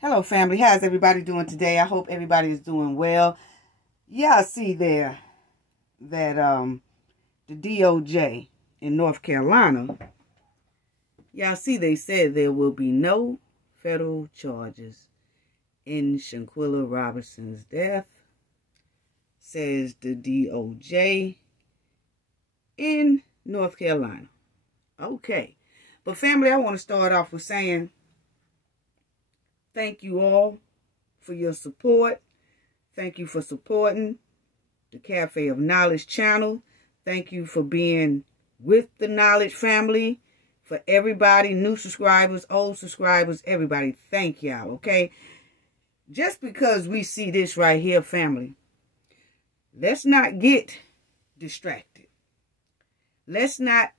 Hello, family. How's everybody doing today? I hope everybody is doing well. Yeah, I see there that the DOJ in North Carolina, y'all see they said there will be no federal charges in Shanquella Robinson's death, says the DOJ in North Carolina. Okay. But family, I want to start off with saying thank you all for your support. Thank you for supporting the Cafe of Knowledge channel. Thank you for being with the Knowledge family. For everybody, new subscribers, old subscribers, everybody, thank y'all, okay? Just because we see this right here, family, let's not get distracted. Let's not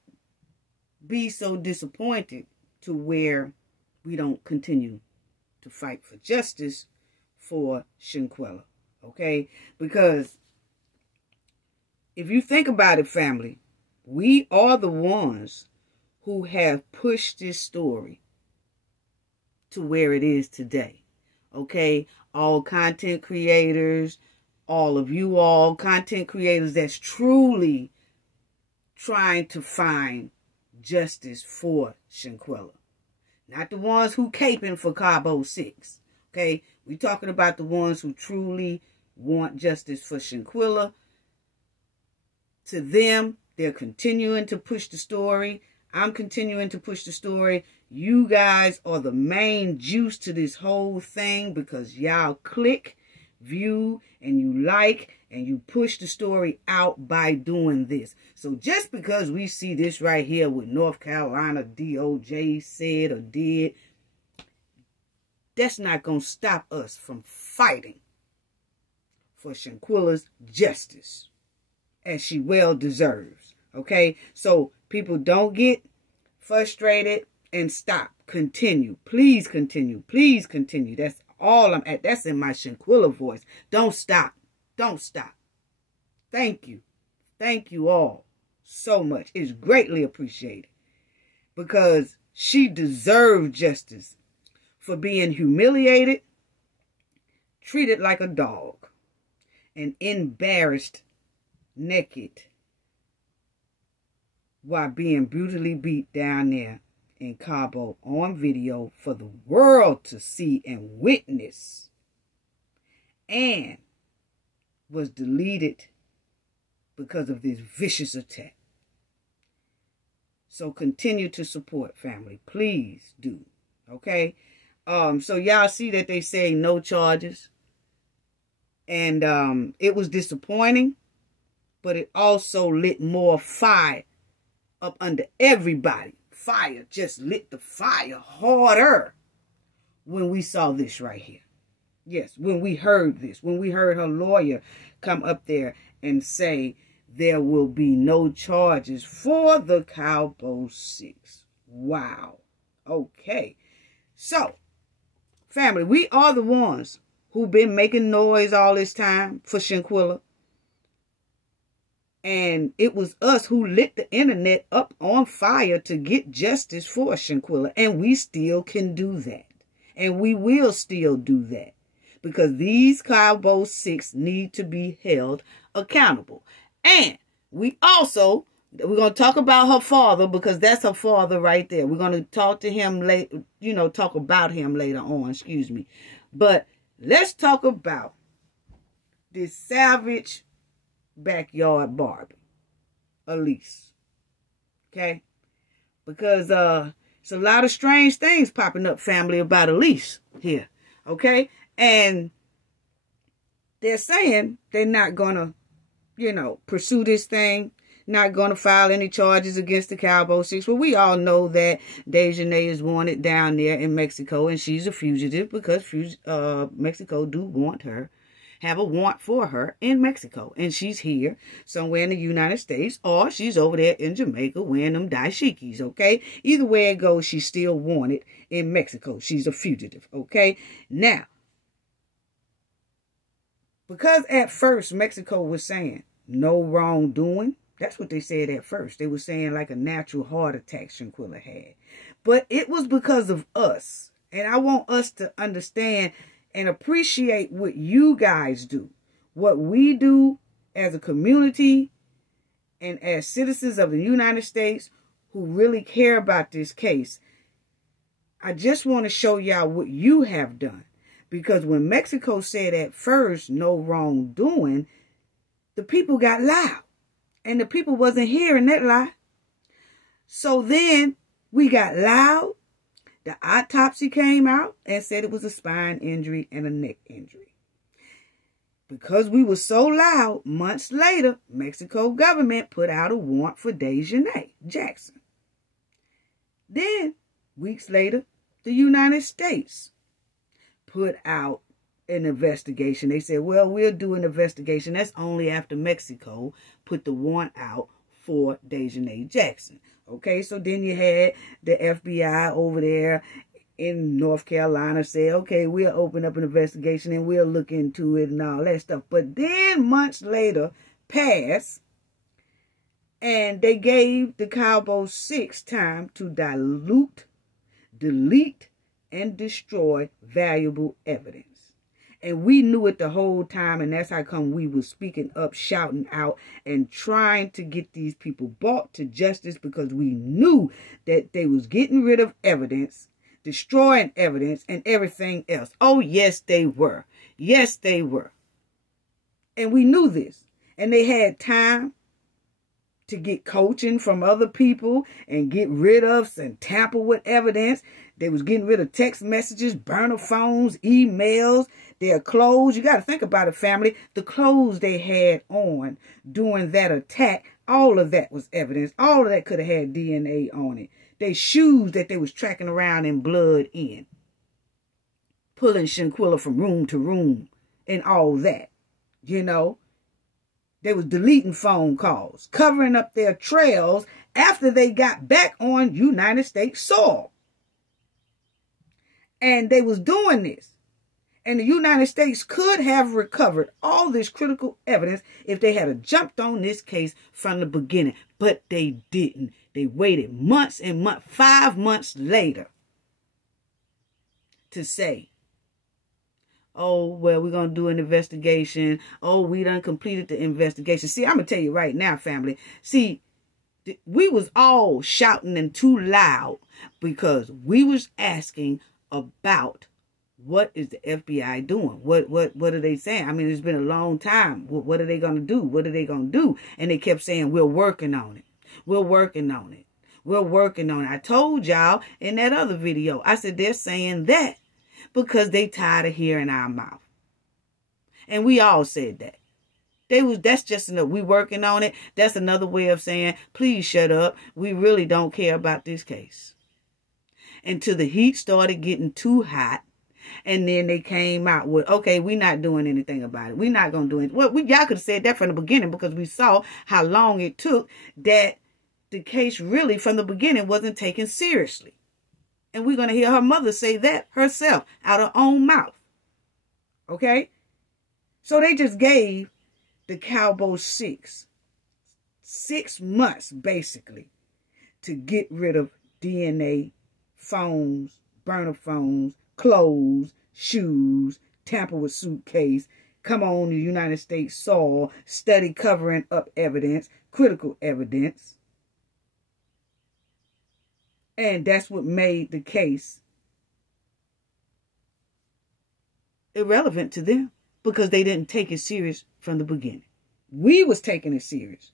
be so disappointed to where we don't continue to fight for justice for Shanquella, okay? Because if you think about it, family, we are the ones who have pushed this story to where it is today, okay? All content creators, all of you all content creators that's truly trying to find justice for Shanquella. Not the ones who caping for Cabo 6. Okay? We're talking about the ones who truly want justice for Shanquella. To them, they're continuing to push the story. I'm continuing to push the story. You guys are the main juice to this whole thing because y'all click, view, and you like, and you push the story out by doing this. So just because we see this right here with North Carolina DOJ said or did, that's not going to stop us from fighting for Shanquella's justice, as she well deserves. Okay? So people don't get frustrated and stop. Continue. Please continue. Please continue. That's all I'm at. That's in my Shanquella voice. Don't stop. Don't stop. Thank you. Thank you all so much. It's greatly appreciated because she deserved justice for being humiliated, treated like a dog, and embarrassed naked while being brutally beat down there in Cabo on video for the world to see and witness, and was deleted because of this vicious attack. So continue to support, family. Please do. Okay? So y'all see that they say no charges. And it was disappointing, but it also lit more fire up under everybody. Fire just lit the fire harder when we saw this right here. Yes, when we heard this, when we heard her lawyer come up there and say there will be no charges for the Cabo 6. Wow. Okay. So, family, we are the ones who've been making noise all this time for Shanquella. And it was us who lit the internet up on fire to get justice for Shanquella. And we still can do that. And we will still do that. Because these Cabo 6 need to be held accountable. And we're going to talk about her father because that's her father right there. We're going to talk to him later, talk about him later on, excuse me. But let's talk about this savage backyard Barbie, Alysse. Okay? Because it's a lot of strange things popping up, family, about Alysse here. Okay? And they're saying they're not going to, pursue this thing, not going to file any charges against the Cabo 6. Well, we all know that Dejanay is wanted down there in Mexico, and she's a fugitive because Mexico do want her, have a warrant for her in Mexico. And she's here somewhere in the United States, or she's over there in Jamaica wearing them dashikis, okay? Either way it goes, she's still wanted in Mexico. She's a fugitive, okay? Now, because at first Mexico was saying no wrongdoing, that's what they said at first. They were saying like a natural heart attack Shanquella had. But it was because of us And I want us to understand and appreciate what you guys do. What we do as a community and as citizens of the United States who really care about this case. I just want to show y'all what you have done. Because when Mexico said at first no wrongdoing, the people got loud. And the people wasn't hearing that lie. So then we got loud. The autopsy came out and said it was a spine injury and a neck injury. Because we were so loud, months later, Mexico government put out a warrant for Disloyal Jackson. Then, weeks later, the United States put out an investigation. They said, well, we'll do an investigation. That's only after Mexico put the warrant out for Disloyal Jackson. Okay, so then you had the FBI over there in North Carolina say, okay, we'll open up an investigation and we'll look into it and all that stuff. But then months later passed and they gave the Cabo 6 time to dilute, delete, and destroy valuable evidence. And we knew it the whole time, and that's how come we were speaking up, shouting out, and trying to get these people brought to justice, because we knew that they was getting rid of evidence, destroying evidence, and everything else. Oh, yes, they were. Yes, they were. And we knew this. And they had time to get coaching from other people and get rid of and tamper with evidence. They was getting rid of text messages, burner phones, emails, their clothes. You got to think about it, family. The clothes they had on during that attack, all of that was evidence. All of that could have had DNA on it. Their shoes that they was tracking around in blood in. Pulling Shanquella from room to room and all that. You know. They was deleting phone calls, covering up their trails after they got back on United States soil. And they was doing this. And the United States could have recovered all this critical evidence if they had jumped on this case from the beginning. But they didn't. They waited months and months, 5 months later, to say, oh, well, we're going to do an investigation. Oh, we done completed the investigation. See, I'm going to tell you right now, family. See, we was all shouting and too loud because we was asking about what is the FBI doing? What are they saying? I mean, it's been a long time. What are they going to do? What are they going to do? And they kept saying, we're working on it. We're working on it. We're working on it. I told y'all in that other video, I said they're saying that because they tired of hearing our mouth. And we all said that. That's just enough. We working on it. That's another way of saying, please shut up. We really don't care about this case. Until the heat started getting too hot. And then they came out with, okay, we're not doing anything about it. We're not going to do it. Well, y'all could have said that from the beginning because we saw how long it took that the case really from the beginning wasn't taken seriously. And we're going to hear her mother say that herself out of her own mouth. Okay? So they just gave the Cabo 6 months, basically, to get rid of DNA, phones, burner phones, clothes, shoes, tamper with suitcase, come on the United States soil, study covering up evidence, critical evidence. And that's what made the case irrelevant to them because they didn't take it serious from the beginning. We was taking it serious.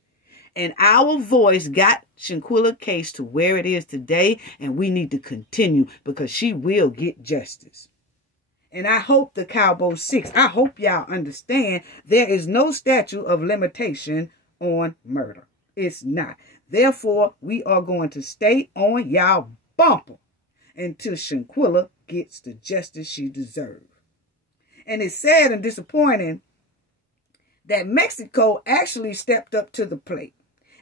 And our voice got Shanquella's case to where it is today, and we need to continue because she will get justice. And I hope the Cabo 6, I hope y'all understand there is no statute of limitation on murder. It's not. Therefore, we are going to stay on y'all bumper until Shanquella gets the justice she deserves. And it's sad and disappointing that Mexico actually stepped up to the plate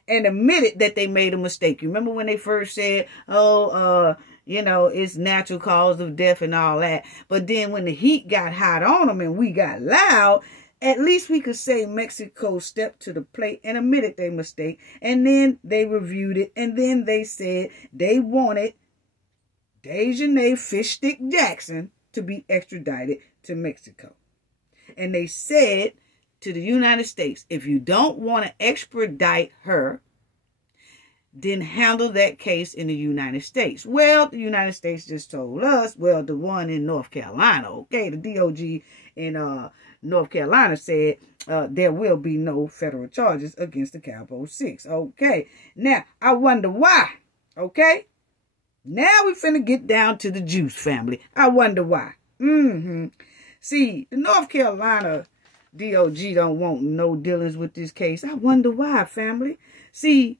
and admitted that they made a mistake. You remember when they first said, it's natural cause of death and all that. But then when the heat got hot on them and we got loud, at least we could say Mexico stepped to the plate and admitted their mistake. And then they reviewed it. And then they said they wanted Dejanay Fishstick Jackson to be extradited to Mexico. And they said to the United States, if you don't want to extradite her, then handle that case in the United States. Well, the United States just told us, well, the one in North Carolina, okay, the DOJ in North Carolina said there will be no federal charges against the Cabo 6. Okay, now I wonder why, okay? Now we finna get down to the juice, family. I wonder why. See, the North Carolina DOJ don't want no dealings with this case. I wonder why, family. See,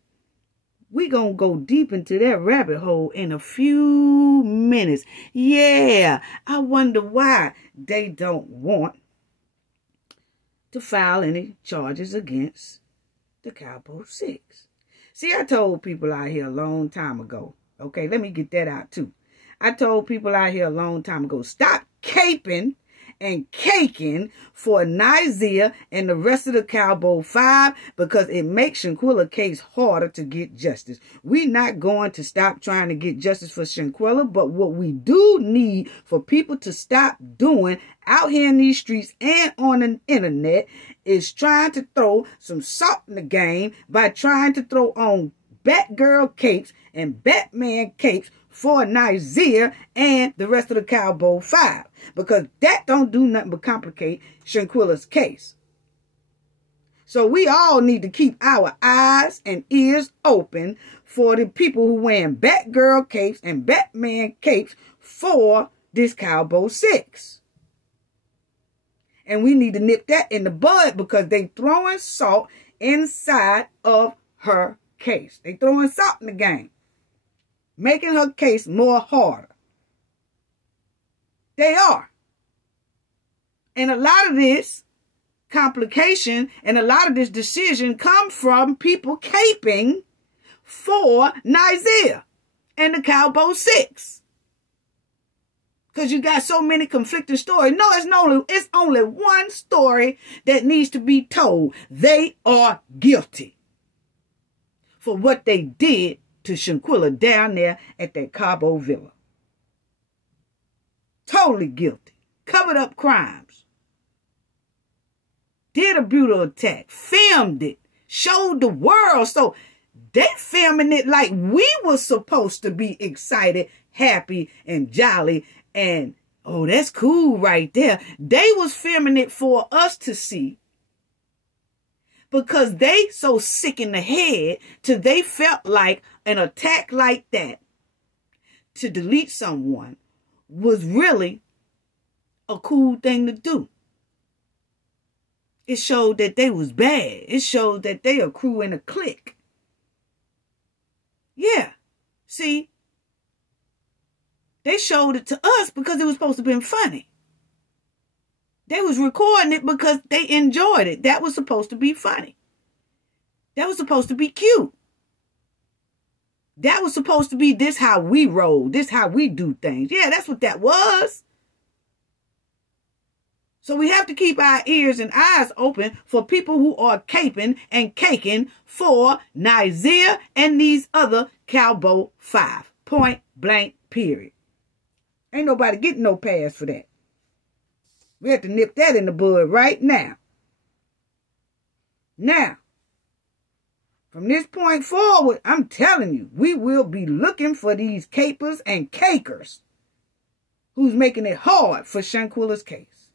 we gonna go deep into that rabbit hole in a few minutes. Yeah, I wonder why they don't want to file any charges against the Cabo 6. See, I told people out here a long time ago. Okay, let me get that out too. I told people out here a long time ago, stop caping and caking for Nicaea and the rest of the Cabo 5 because it makes Shanquella's case harder to get justice. We're not going to stop trying to get justice for Shanquella, but what we do need for people to stop doing out here in these streets and on the internet is trying to throw some salt in the game by trying to throw on Batgirl capes and Batman capes for Nicaea and the rest of the Cabo 5. Because that don't do nothing but complicate Shanquella's case. So we all need to keep our eyes and ears open for the people who wearing Batgirl capes and Batman capes for this Cabo 6. And we need to nip that in the bud because they throwing salt inside of her case. They throwing salt in the game, making her case more harder. They are. And a lot of this complication and a lot of this decision come from people caping for Nicaea and the Cabo 6. Because you got so many conflicting stories. No, it's only one story that needs to be told. They are guilty for what they did to Shanquella down there at that Cabo Villa. Totally guilty. Covered up crimes. Did a brutal attack. Filmed it. Showed the world. So they filming it like we were supposed to be excited, happy, and jolly. And, oh, that's cool right there. They was filming it for us to see. Because they so sick in the head till they felt like an attack like that to delete someone was really a cool thing to do. It showed that they was bad. It showed that they a crew and a clique. Yeah. See, they showed it to us because it was supposed to have been funny. They was recording it because they enjoyed it. That was supposed to be funny. That was supposed to be cute. That was supposed to be this how we roll. This how we do things. Yeah, that's what that was. So we have to keep our ears and eyes open for people who are caping and caking for Nicaea and these other Cabo 5. Point blank, period. Ain't nobody getting no pass for that. We have to nip that in the bud right now. Now, from this point forward, I'm telling you, we will be looking for these capers and cakers who's making it hard for Shanquella's case.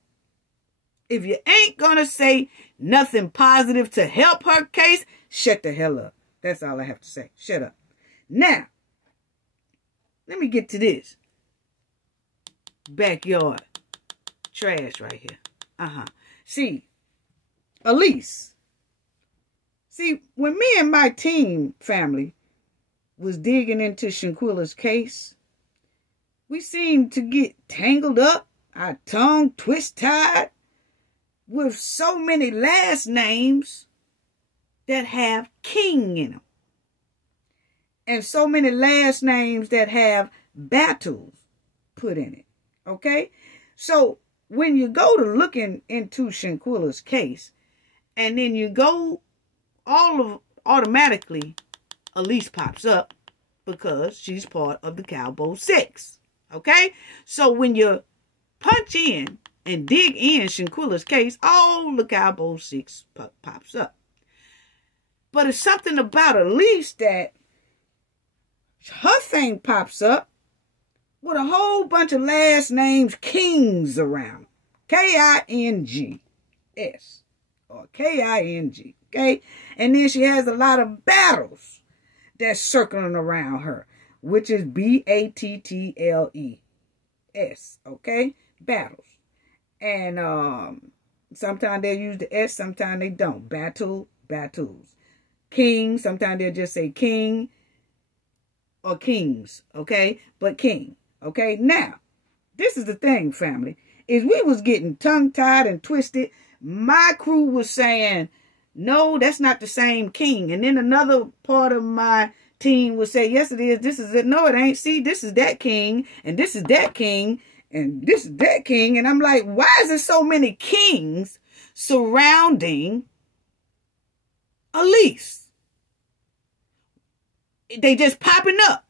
If you ain't gonna say nothing positive to help her case, shut the hell up. That's all I have to say. Shut up. Now, let me get to this. Backyard trash right here. See, Alysse. See, when me and my team family was digging into Shanquella's case, we seemed to get tangled up, our tongue twist-tied, with so many last names that have King in them. And so many last names that have battles put in it. Okay? So, when you go to looking into Shanquella's case, and then you go automatically, Alysse pops up because she's part of the Cabo 6. Okay? So when you punch in and dig in Shanquella's case, oh, the Cabo 6 pops up. But it's something about Alysse that her thing pops up with a whole bunch of last names Kings around. K-I-N-G-S or K-I-N-G. Okay? And then she has a lot of battles that's circling around her, which is B-A-T-T-L-E-S. Okay? Battles. And sometimes they use the S, sometimes they don't. Battles. King, sometimes they'll just say king or kings. Okay? But king. Okay? Now, this is the thing, family. Is we was getting tongue-tied and twisted. My crew was saying, no, that's not the same king. And then another part of my team would say, yes, it is. This is it. No, it ain't. See, this is that king. And this is that king. And this is that king. And I'm like, why is there so many kings surrounding Alysse? They just popping up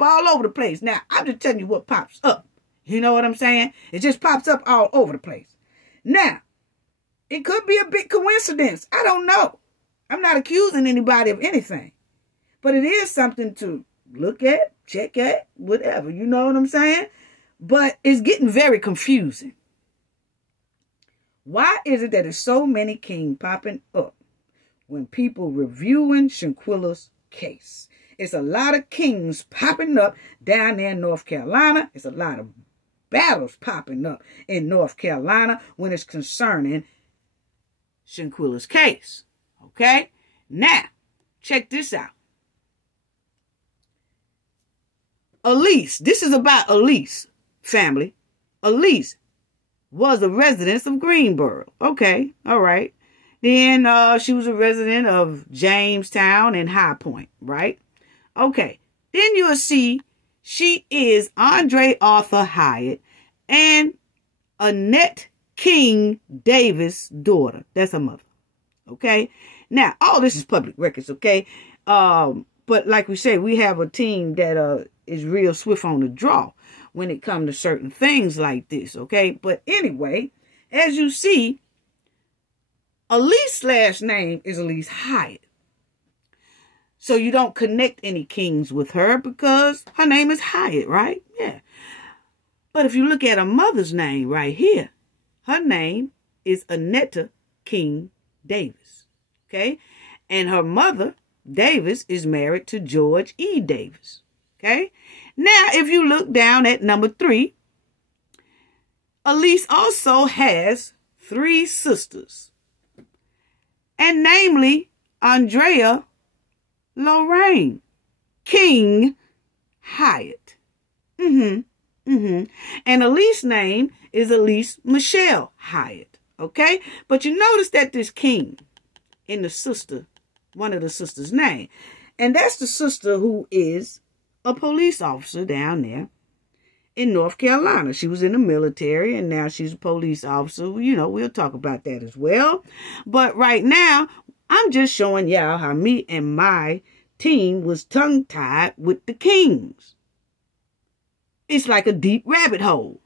all over the place. Now, I'm just telling you what pops up. You know what I'm saying? It just pops up all over the place. Now, it could be a big coincidence. I don't know. I'm not accusing anybody of anything. But it is something to look at, check at, whatever. You know what I'm saying? But it's getting very confusing. Why is it that there's so many kings popping up when people reviewing Shanquella's case? It's a lot of kings popping up down there in North Carolina. It's a lot of battles popping up in North Carolina when it's concerning Shanquella's case. Okay? Now, check this out. Alysse. This is about Alysse, family. Alysse was a resident of Greenboro. Okay. All right. Then she was a resident of Jamestown and High Point. Right? Okay. Then you'll see she is Andre Arthur Hyatt and Annette King Davis' daughter. That's her mother. Okay. Now, all this is public records. Okay. But like we said, we have a team that is real swift on the draw when it comes to certain things like this. Okay. But anyway, as you see, Alysse's last name is Alysse Hyatt. So you don't connect any kings with her because her name is Hyatt, right? Yeah. But if you look at her mother's name right here, her name is Annette King Davis. Okay? And her mother, Davis, is married to George E. Davis. Okay? Now, if you look down at number 3, Alysse also has 3 sisters. And namely, Andrea Lorraine King Hyatt. And Alysse's name is Alysse Michelle Hyatt. Okay? But you notice that this King in the sister, one of the sisters' name. And that's the sister who is a police officer down there in North Carolina. She was in the military and now she's a police officer. You know, we'll talk about that as well. But right now, I'm just showing y'all how me and my team was tongue-tied with the kings. It's like a deep rabbit hole.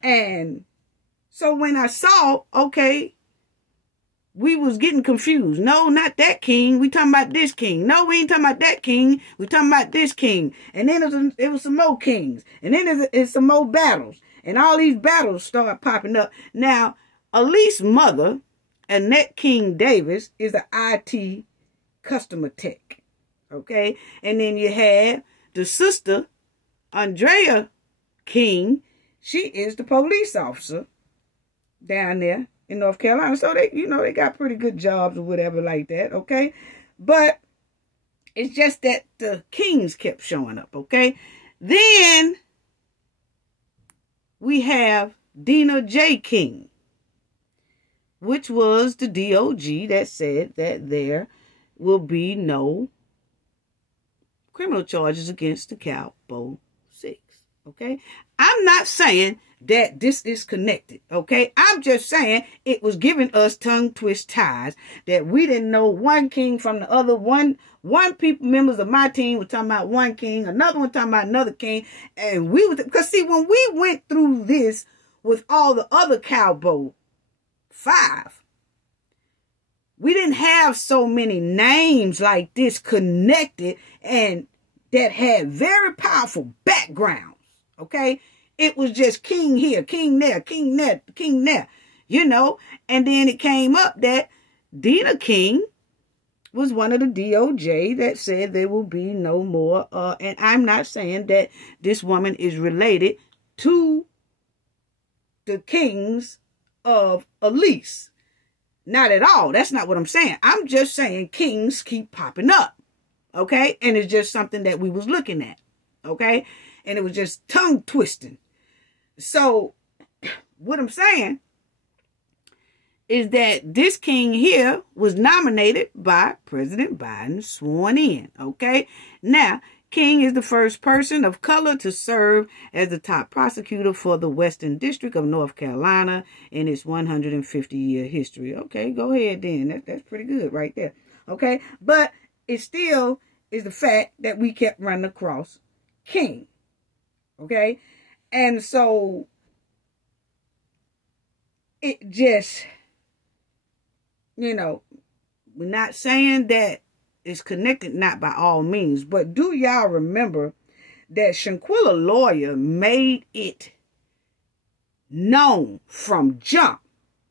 And so when I saw, okay, we was getting confused. No, not that king. We talking about this king. No, we ain't talking about that king. We talking about this king. And then it was some more kings. And then it's some more battles. And all these battles start popping up. Now, Alysse's mother, Annette King Davis, is an IT customer tech. Okay? And then you have the sister, Andrea King. She is the police officer down there in North Carolina. So they, you know, they got pretty good jobs or whatever like that. Okay? But it's just that the kings kept showing up. Okay? Then we have Dina J. King, which was the DOG that said that there will be no criminal charges against the Cabo 6. Okay? I'm not saying that this is connected, okay? I'm just saying it was giving us tongue twist ties that we didn't know one king from the other. One people, members of my team were talking about one king, another one talking about another king, and we was, because see, when we went through this with all the other Cabo 5, we didn't have so many names like this connected and that had very powerful backgrounds, okay? It was just king here, king there, king there, king there, you know. And then it came up that Dina King was one of the DOJ that said there will be no more. And I'm not saying that this woman is related to the kings of Alysse. Not at all. That's not what I'm saying. I'm just saying kings keep popping up, okay? And it's just something that we was looking at, okay? And it was just tongue twisting. So what I'm saying is that this king here was nominated by President Biden, sworn in, okay? Now, King is the first person of color to serve as the top prosecutor for the Western District of North Carolina in its 150-year history. Okay, go ahead then. That's pretty good right there, okay? But it still is the fact that we kept running across King, okay? And so it just, you know, we're not saying that it's connected, not by all means. But do y'all remember that Shanquella lawyer made it known from jump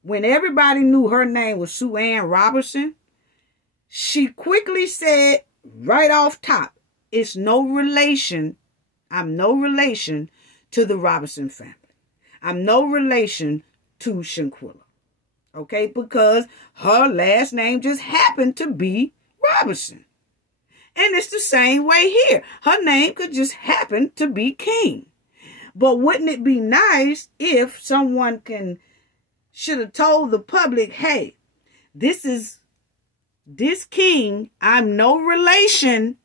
when everybody knew her name was Sue Ann Robertson? She quickly said right off top, it's no relation. I'm no relation to the Robinson family. I'm no relation to Shanquella. Okay, because her last name just happened to be Robinson. And it's the same way here. Her name could just happen to be King. But wouldn't it be nice if someone should have told the public, hey, this king, I'm no relation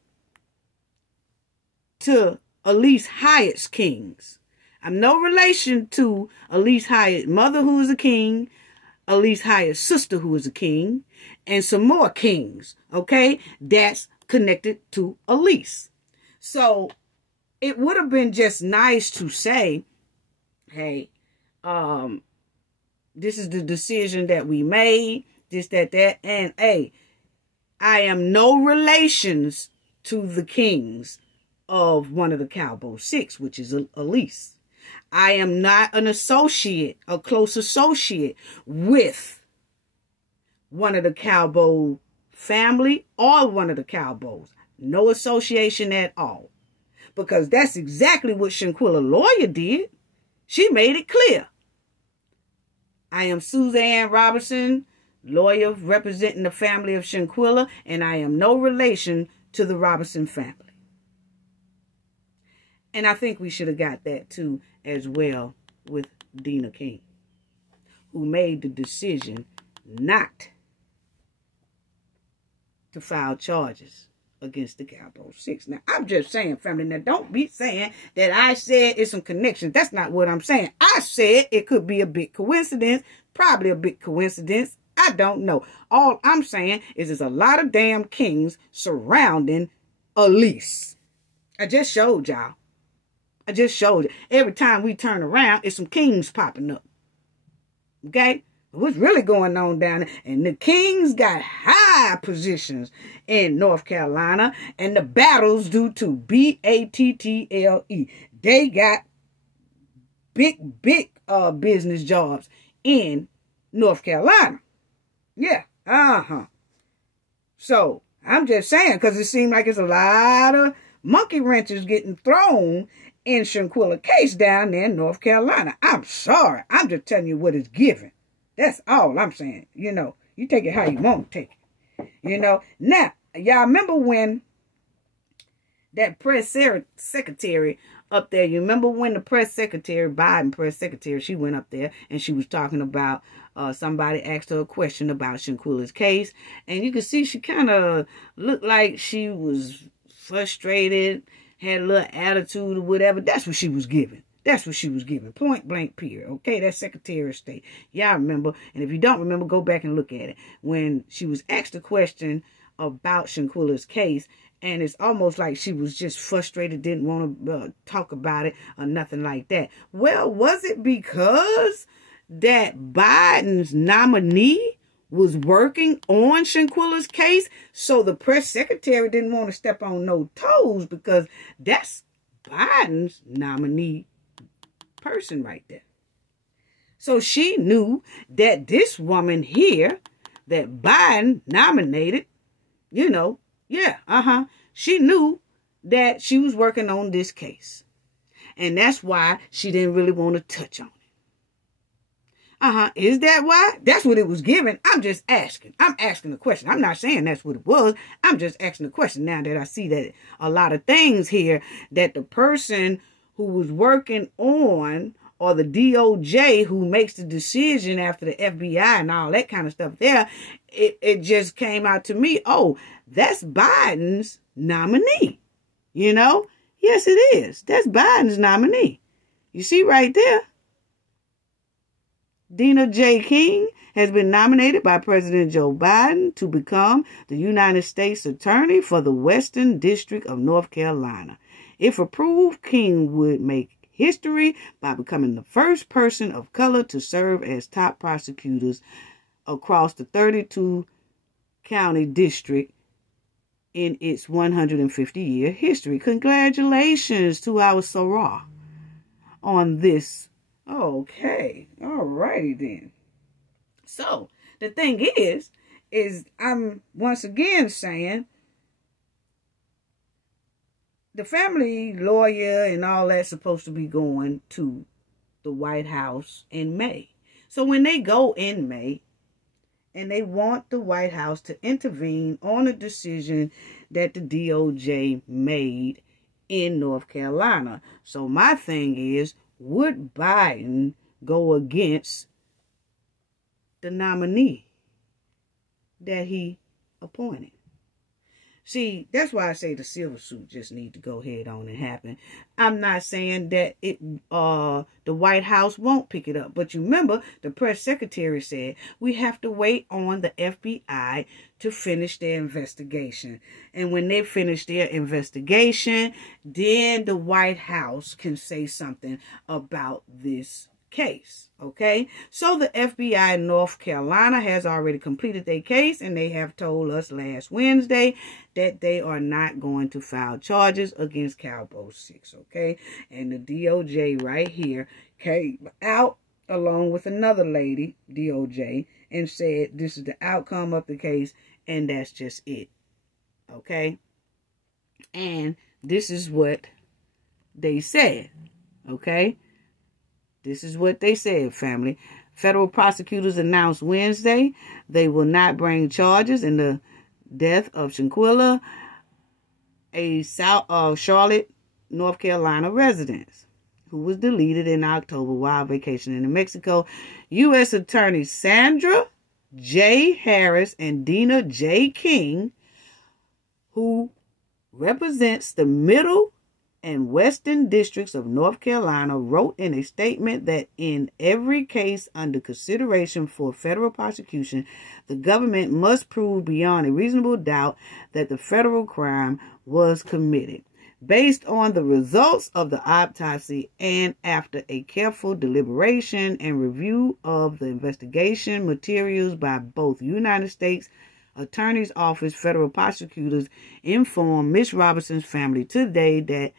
to Alysse Hyatt's kings. I'm no relation to Alysse Hyatt's mother, who is a king, Alysse Hyatt's sister, who is a king, and some more kings, okay, that's connected to Alysse. So it would have been just nice to say, hey, this is the decision that we made, this, that, and hey, I am no relations to the kings of one of the Cabo 6, which is Alysse. I am not an associate, a close associate with one of the Cabo family or one of the Cabos. No association at all. Because that's exactly what Shanquella lawyer did. She made it clear. I am Suzanne Robertson, lawyer representing the family of Shanquella, and I am no relation to the Robinson family. And I think we should have got that too as well with Dina King, who made the decision not to file charges against the Cabo 6. Now, I'm just saying, family, now don't be saying that I said it's some connections. That's not what I'm saying. I said it could be a big coincidence, probably a big coincidence. I don't know. All I'm saying is there's a lot of damn kings surrounding Alysse. I just showed y'all. I just showed you. Every time we turn around, it's some kings popping up. Okay? What's really going on down there? And the kings got high positions in North Carolina. And the battles do too. B-A-T-T-L-E. They got big business jobs in North Carolina. Yeah. So, I'm just saying, because it seems like it's a lot of monkey wrenches getting thrown in Shanquella case down there in North Carolina. I'm sorry. I'm just telling you what it's given. That's all I'm saying. You know, you take it how you want to take it. You know. Now, y'all remember when that press secretary up there, you remember when the press secretary, Biden press secretary, she went up there and she was talking about, somebody asked her a question about Shanquella's case. And you could see she kind of looked like she was frustrated, had a little attitude or whatever. That's what she was giving. That's what she was given. Point blank period. Okay, that's Secretary of State. Y'all remember. And if you don't remember, go back and look at it. When she was asked a question about Shanquella's case, and it's almost like she was just frustrated, didn't want to talk about it or nothing like that. Well, was it because that Biden's nominee was working on Shanquella's case? So the press secretary didn't want to step on no toes because that's Biden's nominee person right there. So she knew that this woman here that Biden nominated, you know, she knew that she was working on this case. And that's why she didn't really want to touch on it. Is that why? That's what it was given. I'm just asking. I'm asking the question. I'm not saying that's what it was. I'm just asking the question now that I see that a lot of things here that the person who was working on, or the DOJ who makes the decision after the FBI and all that kind of stuff there, it just came out to me, oh, that's Biden's nominee. You know? Yes, it is. That's Biden's nominee. You see right there? Dina J. King has been nominated by President Joe Biden to become the United States Attorney for the Western District of North Carolina. If approved, King would make history by becoming the first person of color to serve as top prosecutors across the 32-county district in its 150-year history. Congratulations to our Sarah on this. Okay, all righty then. So, the thing is I'm once again saying the family lawyer and all that's supposed to be going to the White House in May. So when they go in May and they want the White House to intervene on a decision that the DOJ made in North Carolina. So my thing is, would Biden go against the nominee that he appointed? See, that's why I say the silver suit just need to go head on and happen. I'm not saying that the White House won't pick it up. But you remember, the press secretary said we have to wait on the FBI to finish their investigation. And when they finish their investigation, then the White House can say something about this case. Okay, so the FBI in North Carolina has already completed their case, and they have told us last Wednesday that they are not going to file charges against Cabo 6. Okay, and the DOJ right here came out along with another lady, DOJ, and said this is the outcome of the case, and that's just it. Okay, and this is what they said. Okay. This is what they said, family. Federal prosecutors announced Wednesday they will not bring charges in the death of Shanquella, a Charlotte, North Carolina resident who was deleted in October while vacationing in Mexico. U.S. Attorney Sandra J. Harris and Dina J. King, who represents the Middle and Western Districts of North Carolina, wrote in a statement that in every case under consideration for federal prosecution, the government must prove beyond a reasonable doubt that the federal crime was committed. Based on the results of the autopsy and after a careful deliberation and review of the investigation materials by both United States Attorney's Office, federal prosecutors informed Ms. Robinson's family today that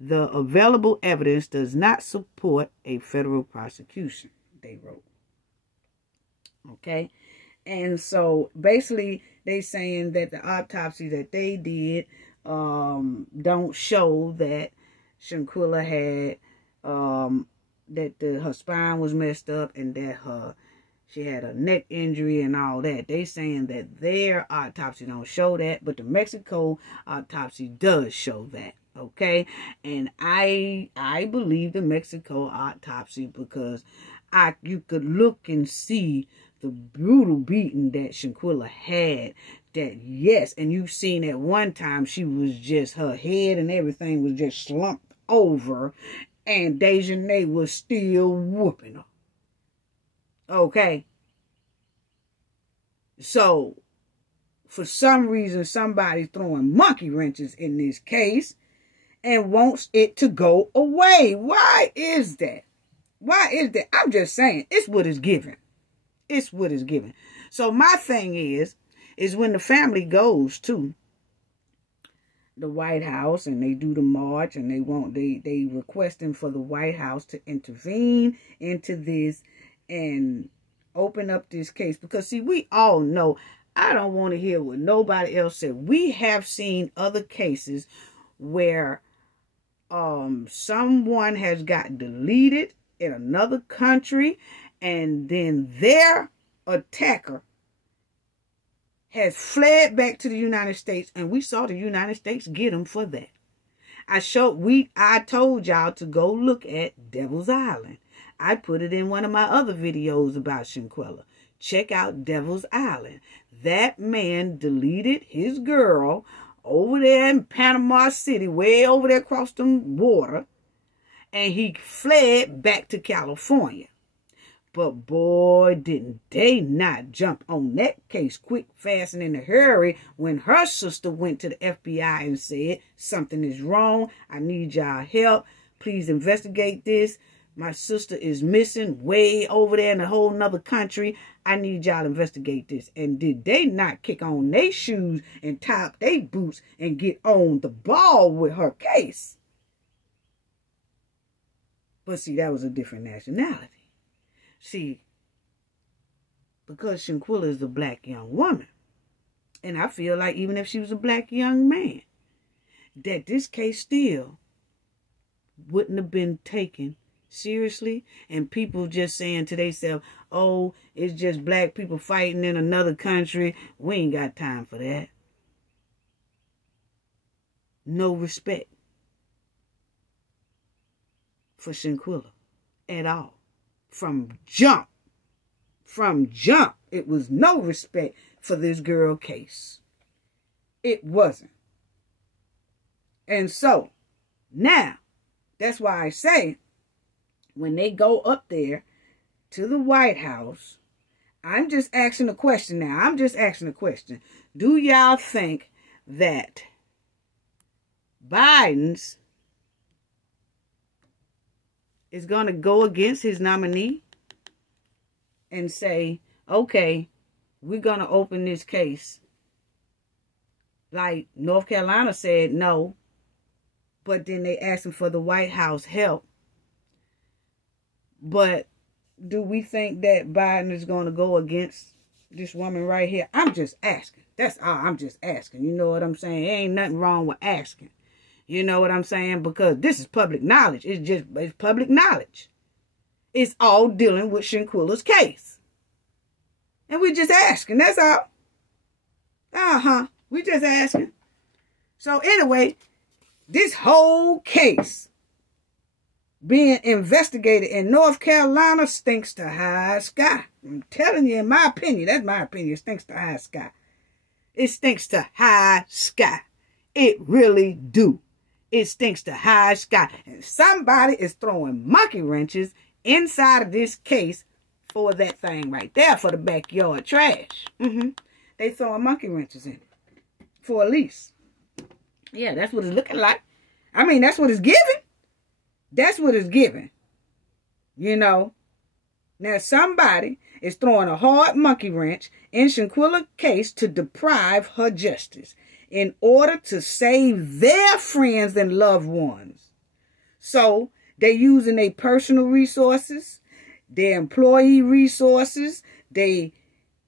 the available evidence does not support a federal prosecution, they wrote. Okay? And so basically they saying that the autopsy that they did don't show that Shanquella had her spine was messed up and that she had a neck injury and all that. They saying that their autopsy don't show that, but the Mexico autopsy does show that. Okay, and I believe the Mexico autopsy because you could look and see the brutal beating that Shanquella had. That yes, and you've seen at one time she was just, her head and everything was just slumped over, and Dejanay was still whooping her. Okay? So, for some reason, somebody's throwing monkey wrenches in this case and wants it to go away. Why is that? Why is that? I'm just saying, it's what is given. It's what is given. So my thing is when the family goes to the White House and they do the march and they requesting for the White House to intervene into this and open up this case. Because see, we all know, I don't want to hear what nobody else said. We have seen other cases where someone has got deleted in another country, and then their attacker has fled back to the United States, and we saw the United States get him for that. I told y'all to go look at Devil's Island. I put it in one of my other videos about Shanquella. Check out Devil's Island. That man deleted his girl over there in Panama City, way over there across the water, and he fled back to California. But boy, didn't they not jump on that case quick, fast, and in a hurry when her sister went to the FBI and said, something is wrong. I need y'all help. Please investigate this. My sister is missing way over there in a whole nother country. I need y'all to investigate this. And did they not kick on their shoes and tie up their boots and get on the ball with her case? But see, that was a different nationality. See, because Shanquella is a black young woman, and I feel like even if she was a black young man, that this case still wouldn't have been taken seriously, and people just saying to themselves, oh, it's just black people fighting in another country. We ain't got time for that. No respect for Shanquella at all. From jump, it was no respect for this girl case. It wasn't. And so, now, that's why I say, when they go up there to the White House, I'm just asking a question now. I'm just asking a question. Do y'all think that Biden's is going to go against his nominee and say, okay, we're going to open this case? Like North Carolina said no, but then they asked him for the White House help. But do we think that Biden is going to go against this woman right here? I'm just asking. That's all. I'm just asking. You know what I'm saying? Ain't nothing wrong with asking. You know what I'm saying? Because this is public knowledge. It's public knowledge. It's all dealing with Shanquella's case. And we just asking. That's all. We just asking. So anyway, this whole case being investigated in North Carolina stinks to high sky. I'm telling you, in my opinion, that's my opinion, it stinks to high sky. It stinks to high sky. It really do. It stinks to high sky. And somebody is throwing monkey wrenches inside of this case for that thing right there, for the backyard trash. They throwing monkey wrenches in it for Alysse. Yeah, that's what it's looking like. I mean, that's what it's giving. That's what it's giving. You know. Now, somebody is throwing a hard monkey wrench in Shanquella's case to deprive her justice in order to save their friends and loved ones. So, they're using their personal resources, their employee resources, their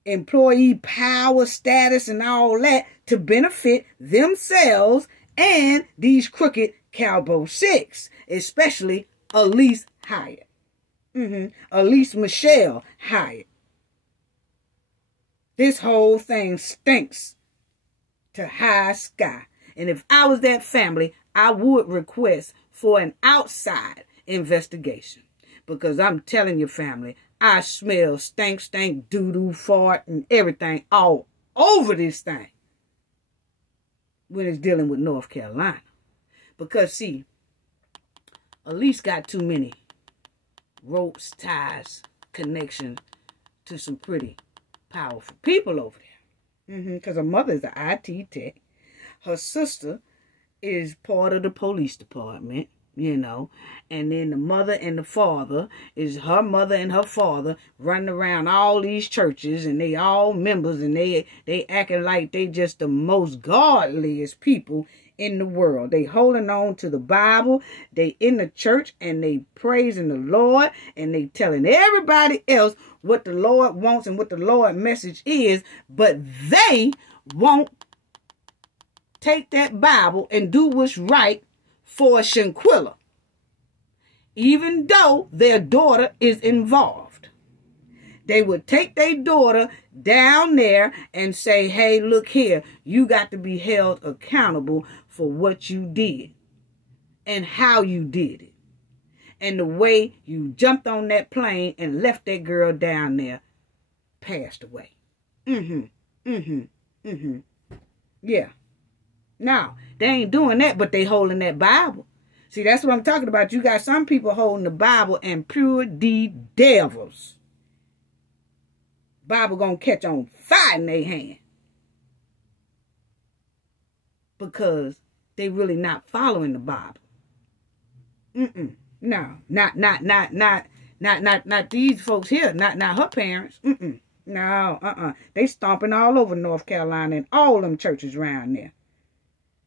employee power, status, and all that to benefit themselves and these crooked Cabo 6, especially Alysse Hyatt. Alysse Michelle Hyatt. This whole thing stinks to high sky. And if I was that family, I would request for an outside investigation. Because I'm telling your family, I smell stank, doo-doo, fart, and everything all over this thing when it's dealing with North Carolina. Because, see, Alysse got too many ropes, ties, connections to some pretty powerful people over there. Because her mother is an IT tech. Her sister is part of the police department, you know. And then the mother and the father is her mother and her father running around all these churches, and they all members, and they acting like they just the most godliest people in the world. They holding on to the Bible, they in the church, and they praising the Lord, and they telling everybody else what the Lord wants and what the Lord message is, but they won't take that Bible and do what's right for Shanquella, even though their daughter is involved. They would take their daughter down there and say, hey, look here, you got to be held accountable for what you did and how you did it and the way you jumped on that plane and left that girl down there passed away. Yeah. Now, they ain't doing that, but they holding that Bible. See, that's what I'm talking about. You got some people holding the Bible and pure devils. Bible gonna catch on fire in their hand. Because they really not following the Bible. No, not these folks here. Not her parents. No, They stomping all over North Carolina and all them churches around there.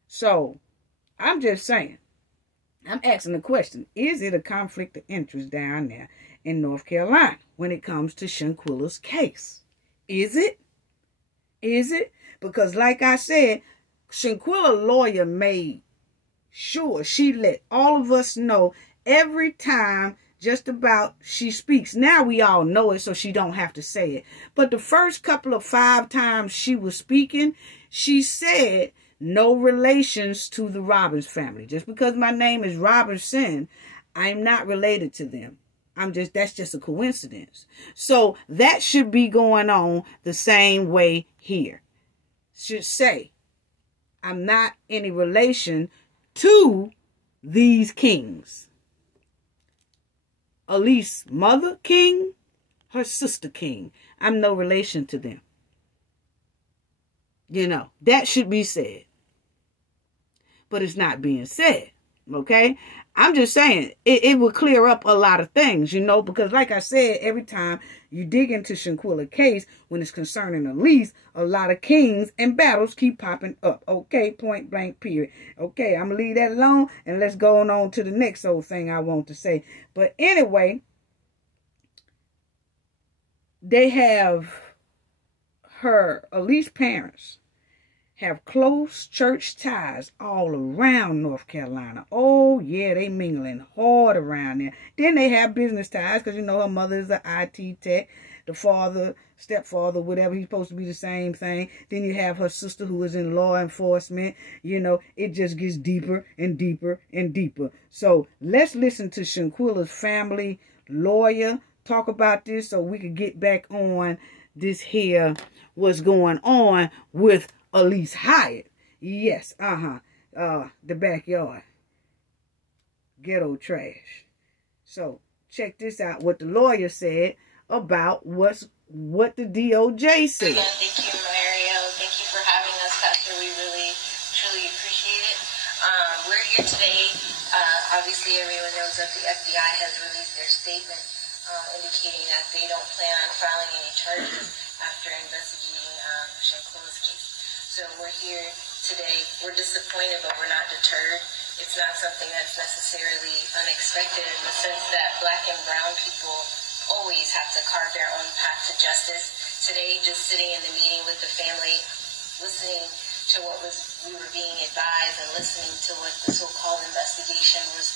So, I'm just saying. I'm asking the question, is it a conflict of interest down there in North Carolina when it comes to Shanquella's case? Is it? Is it? Because like I said, Shanquella's lawyer made sure she let all of us know every time just about she speaks. Now we all know it, so she don't have to say it. But the first couple of 5 times she was speaking, she said no relations to the Robbins family. Just because my name is Robinson, I'm not related to them. That's just a coincidence. So that should be going on the same way here. Should say, I'm not any relation to these kings. Alysse's mother king, her sister king. I'm no relation to them. You know, that should be said. But it's not being said. Okay? I'm just saying, it will clear up a lot of things, you know, because like I said, every time you dig into Shanquella's case, when it's concerning Alysse, a lot of kings and battles keep popping up. Okay, point blank, period. Okay, I'm going to leave that alone, and let's go on to the next old thing I want to say. But anyway, they have Alysse's parents have close church ties all around North Carolina. Oh, yeah, they mingling hard around there. Then they have business ties because, you know, her mother is an IT tech. The father, stepfather, whatever, he's supposed to be the same thing. Then you have her sister who is in law enforcement. You know, it just gets deeper and deeper and deeper. So let's listen to Shanquella's family lawyer talk about this so we can get back on this here, what's going on with Alysse Hyatt. Yes, the backyard. Ghetto trash. So, check this out, what the lawyer said about what the DOJ said. Thank you, Mario. Thank you for having us, Pastor. We really, truly appreciate it. We're here today. Obviously, everyone knows that the FBI has released their statement indicating that they don't plan on filing any charges after investigating Shanquella's case. So we're here today. We're disappointed, but we're not deterred. It's not something that's necessarily unexpected in the sense that Black and brown people always have to carve their own path to justice. Today, just sitting in the meeting with the family, listening to what we were being advised and listening to what the so-called investigation was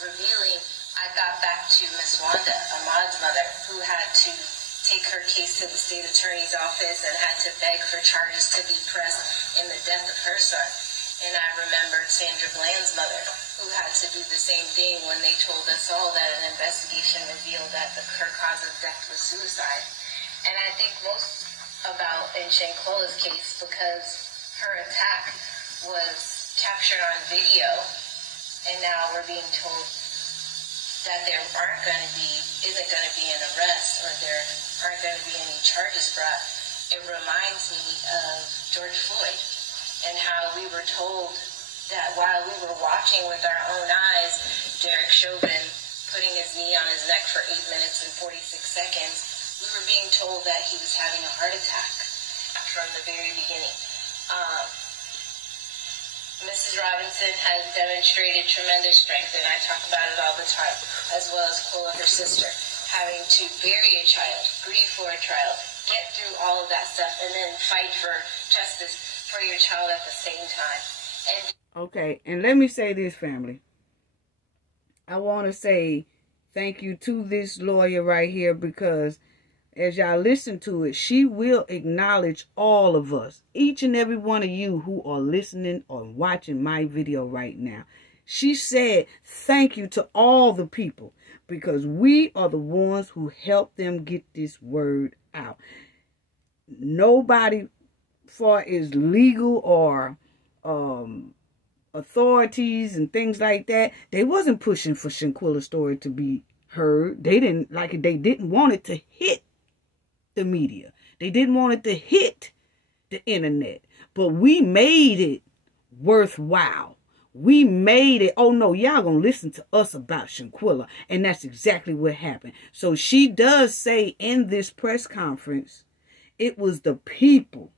revealing, I got back to Miss Wanda, Ahmad's mother, who had to take her case to the state attorney's office and had to beg for charges to be pressed in the death of her son. And I remembered Sandra Bland's mother, who had to do the same thing when they told us all that an investigation revealed that her cause of death was suicide. And I think most about in Shanquella's case, because her attack was captured on video and now we're being told that there isn't going to be an arrest, or there aren't going to be any charges brought. It reminds me of George Floyd and how we were told that while we were watching with our own eyes Derek Chauvin putting his knee on his neck for 8 minutes and 46 seconds, we were being told that he was having a heart attack from the very beginning. Mrs. Robinson has demonstrated tremendous strength, and I talk about it all the time, as well as Cole, her sister, having to bury a child, grieve for a child, get through all of that stuff, and then fight for justice for your child at the same time. Okay, and let me say this, family. I want to say thank you to this lawyer right here, because as y'all listen to it, she will acknowledge all of us, each and every one of you who are listening or watching my video right now. She said thank you to all the people, because we are the ones who help them get this word out. Nobody, far as legal or authorities and things like that, they wasn't pushing for Shanquella's story to be heard. They didn't like it. They didn't want it to hit the media. They didn't want it to hit the internet. But we made it worthwhile. We made it, oh no, y'all gonna listen to us about Shanquella. And that's exactly what happened. So she does say in this press conference, it was the people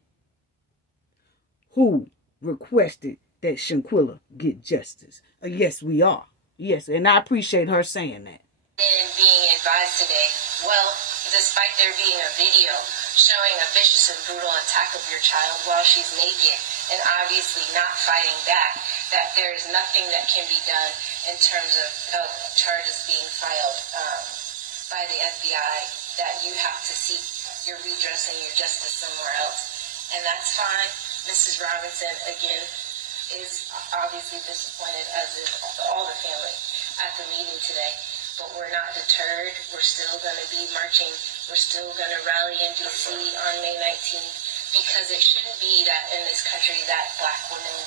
who requested that Shanquella get justice. Yes, we are. Yes, and I appreciate her saying that. And being advised today, well, despite there being a video showing a vicious and brutal attack of your child while she's naked and obviously not fighting back, that there is nothing that can be done in terms of charges being filed by the FBI, that you have to seek your redress and your justice somewhere else. And that's fine. Mrs. Robinson, again, is obviously disappointed, as is all the family at the meeting today. But we're not deterred. We're still going to be marching. We're still going to rally in D.C. on May 19th, because it shouldn't be that in this country that black women,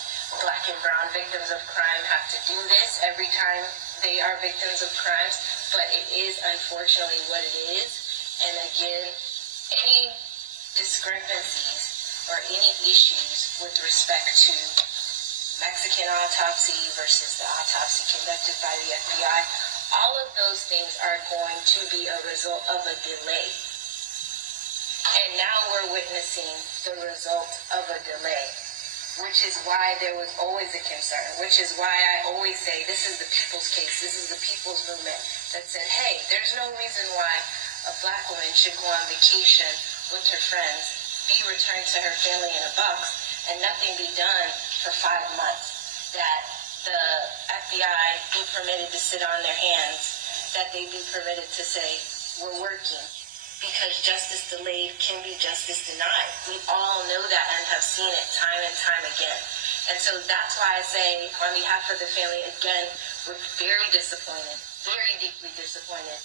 black and brown victims of crime have to do this every time they are victims of crimes. But it is unfortunately what it is. And again, any discrepancies or any issues with respect to Mexican autopsy versus the autopsy conducted by the FBI, all of those things are going to be a result of a delay. And now we're witnessing the result of a delay, which is why there was always a concern, which is why I always say this is the people's case, this is the people's movement that said, hey, there's no reason why a black woman should go on vacation with her friends, be returned to her family in a box, and nothing be done for 5 months, that the FBI be permitted to sit on their hands, that they be permitted to say, we're working, because justice delayed can be justice denied. We all know that and have seen it time and time again. And so that's why I say, on behalf of the family, again, we're very disappointed, very deeply disappointed.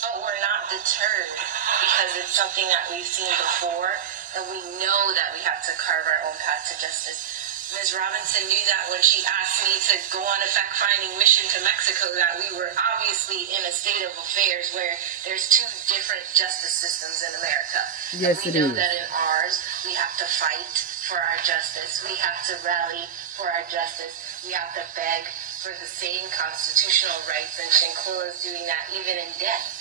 But we're not deterred, because it's something that we've seen before, and we know that we have to carve our own path to justice. Ms. Robinson knew that when she asked me to go on a fact-finding mission to Mexico, that we were obviously in a state of affairs where there's two different justice systems in America. Yes, it is. We know that in ours, we have to fight for our justice. We have to rally for our justice. We have to beg for the same constitutional rights, and Shanquella is doing that even in death.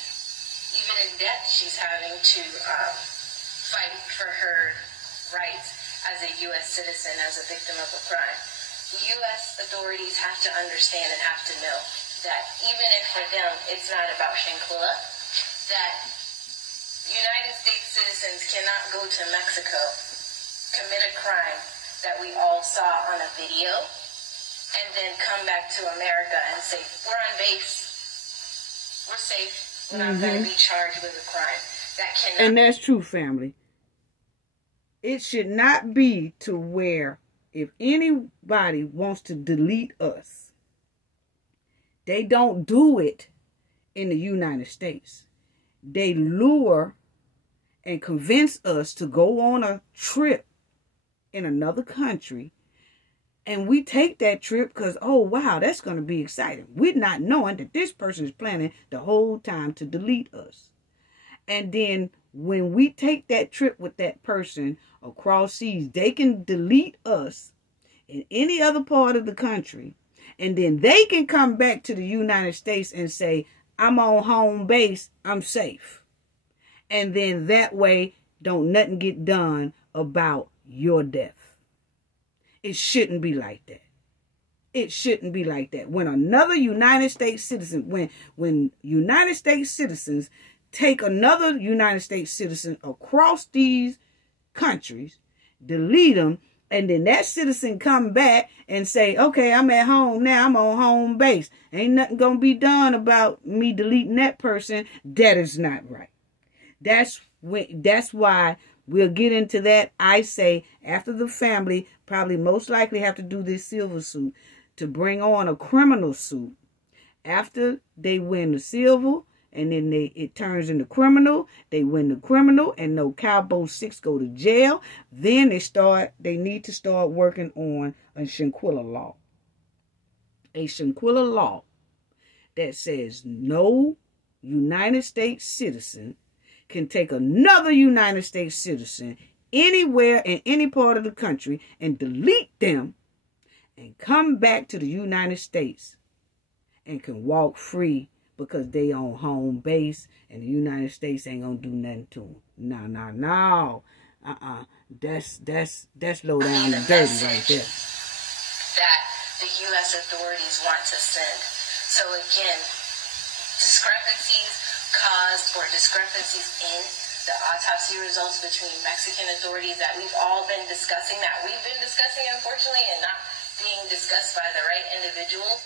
Even in death, she's having to fight for her rights as a U.S. citizen, as a victim of a crime. The U.S. authorities have to understand and have to know that even if for them it's not about Shanquella, that United States citizens cannot go to Mexico, commit a crime that we all saw on a video, and then come back to America and say, we're on base, we're safe, we're not going to be charged with a crime. That cannot. And that's true, family. It should not be to where if anybody wants to delete us, they don't do it in the United States. They lure and convince us to go on a trip in another country And we take that trip because, oh, wow, that's going to be exciting. We're not knowing that this person is planning the whole time to delete us. And then when we take that trip with that person across seas, they can delete us in any other part of the country. And then they can come back to the United States and say, I'm on home base, I'm safe. And then that way, don't nothing get done about your death. It shouldn't be like that. It shouldn't be like that. When another United States citizen, when United States citizens take another United States citizen across these countries, delete them, and then that citizen come back and say, okay, I'm at home now, I'm on home base. Ain't nothing going to be done about me deleting that person. That is not right. That's why we'll get into that. I say after the family probably most likely have to do this silver suit to bring on a criminal suit. After they win the silver and then it turns into criminal, they win the criminal and no Cabo 6 go to jail. Then they need to start working on a Shanquella law. A Shanquella law that says no United States citizen can take another United States citizen anywhere in any part of the country and delete them and come back to the United States and can walk free because they on home base and the United States ain't gonna do nothing to them. No. That's low down and dirty right there. That the U.S. authorities want to send. So again, discrepancies in the autopsy results between Mexican authorities that we've all been discussing, unfortunately, and not being discussed by the right individuals,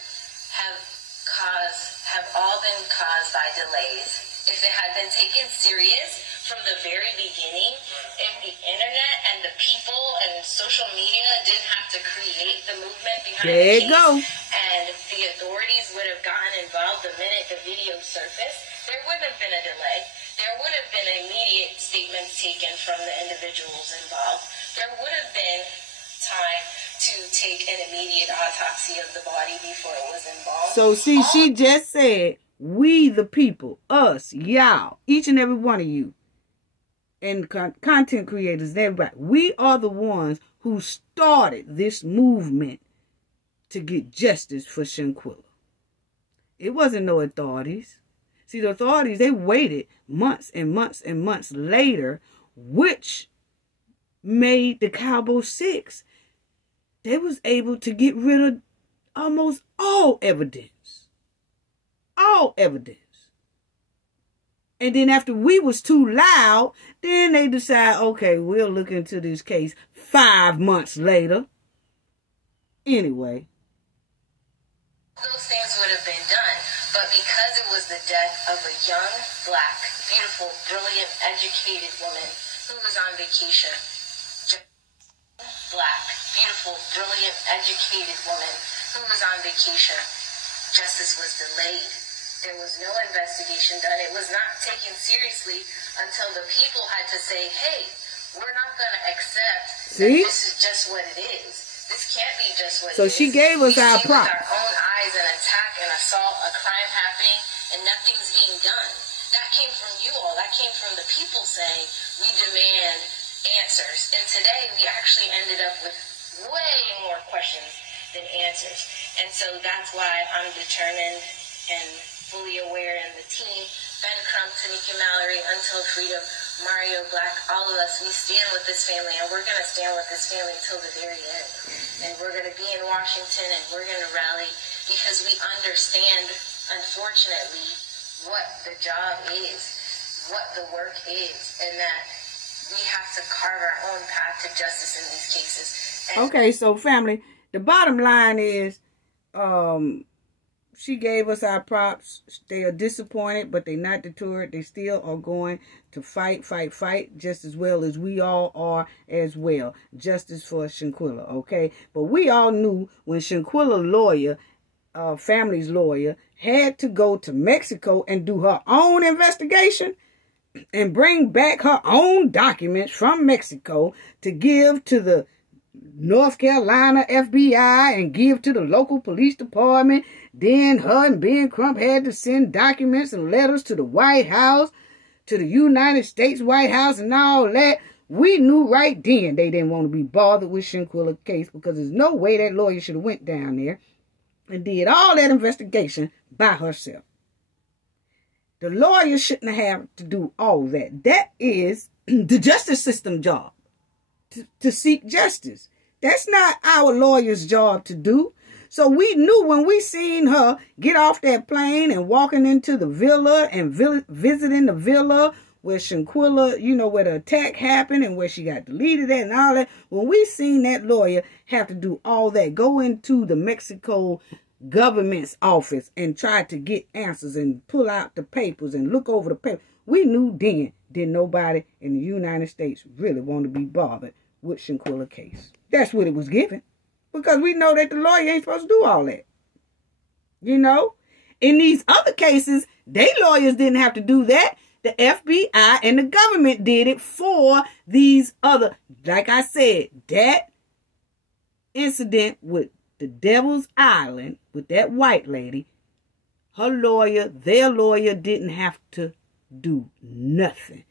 have all been caused by delays. If it had been taken serious from the very beginning, if the internet and the people and social media didn't have to create the movement behind the case, and the authorities would have gotten involved the minute the video surfaced, there wouldn't have been a delay. There would have been immediate statements taken from the individuals involved. There would have been time to take an immediate autopsy of the body before it was embalmed. So see, she just said, we the people, us, y'all, each and every one of you, and content creators and everybody, we are the ones who started this movement to get justice for Shanquella. It wasn't no authorities. See, the authorities, they waited months and months and months later, which made the Cabo 6. They was able to get rid of almost all evidence. All evidence. And then after we was too loud, then they decide, okay, we'll look into this case 5 months later. Anyway. Those things would have been done, but because it was the death of a young, black, beautiful, brilliant, educated woman who was on vacation. Black, beautiful, brilliant, educated woman who was on vacation. Justice was delayed. There was no investigation done. It was not taken seriously until the people had to say, hey, we're not going to accept that this is just what it is. This can't be just what it is. So she gave us our props. With our own eyes an attack, an assault, a crime happening, and nothing's being done. That came from you all. That came from the people saying, we demand answers. And today we actually ended up with way more questions than answers. And so that's why I'm determined and fully aware, and the team, Ben Crump, Tanika Mallory, Until Freedom, Mario Black, all of us, we stand with this family, and we're going to stand with this family till the very end. And we're going to be in Washington, and we're going to rally, because we understand, unfortunately, what the job is, what the work is, and that we have to carve our own path to justice in these cases. And okay, so family, the bottom line is, she gave us our props. They are disappointed, but they're not deterred. They still are going to fight, just as well as we all are as well. Justice for Shanquella, okay? But we all knew when Shanquella's lawyer, family's lawyer, had to go to Mexico and do her own investigation and bring back her own documents from Mexico to give to the North Carolina FBI and give to the local police department. Then her and Ben Crump had to send documents and letters to the White House, to the United States White House and all that. We knew right then they didn't want to be bothered with Shanquella's case, because there's no way that lawyer should have went down there and did all that investigation by herself. The lawyer shouldn't have to do all that. That is the justice system job, to seek justice. That's not our lawyer's job to do. So we knew when we seen her get off that plane and walking into the villa and visiting the villa where Shanquella, you know, where the attack happened and where she got deleted at and all that. When we seen that lawyer have to do all that, go into the Mexico government's office and try to get answers and pull out the papers and look over the paper, we knew then that nobody in the United States really want to be bothered with Shanquella's case. That's what it was given. Because we know that the lawyer ain't supposed to do all that. You know? In these other cases, they lawyers didn't have to do that. The FBI and the government did it for these other, like I said, that incident with the Devil's Island, with that white lady, her lawyer, their lawyer didn't have to do nothing.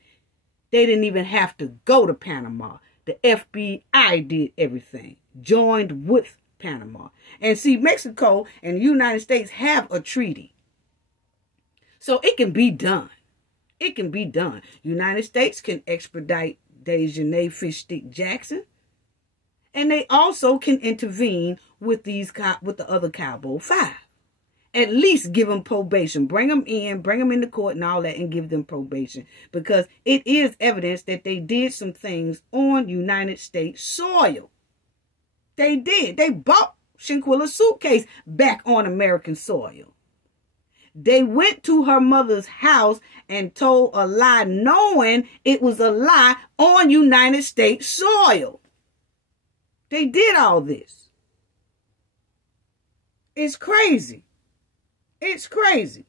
They didn't even have to go to Panama. The FBI did everything, joined with Panama. And see, Mexico and the United States have a treaty. So it can be done. It can be done. United States can extradite Dejanay Fishstick Jackson. And they also can intervene with the other Cabo 5. At least give them probation. Bring them into court and all that, and give them probation. Because it is evidence that they did some things on United States soil. They did. They bought Shanquella's suitcase back on American soil. They went to her mother's house and told a lie, knowing it was a lie, on United States soil. They did all this. It's crazy. It's crazy.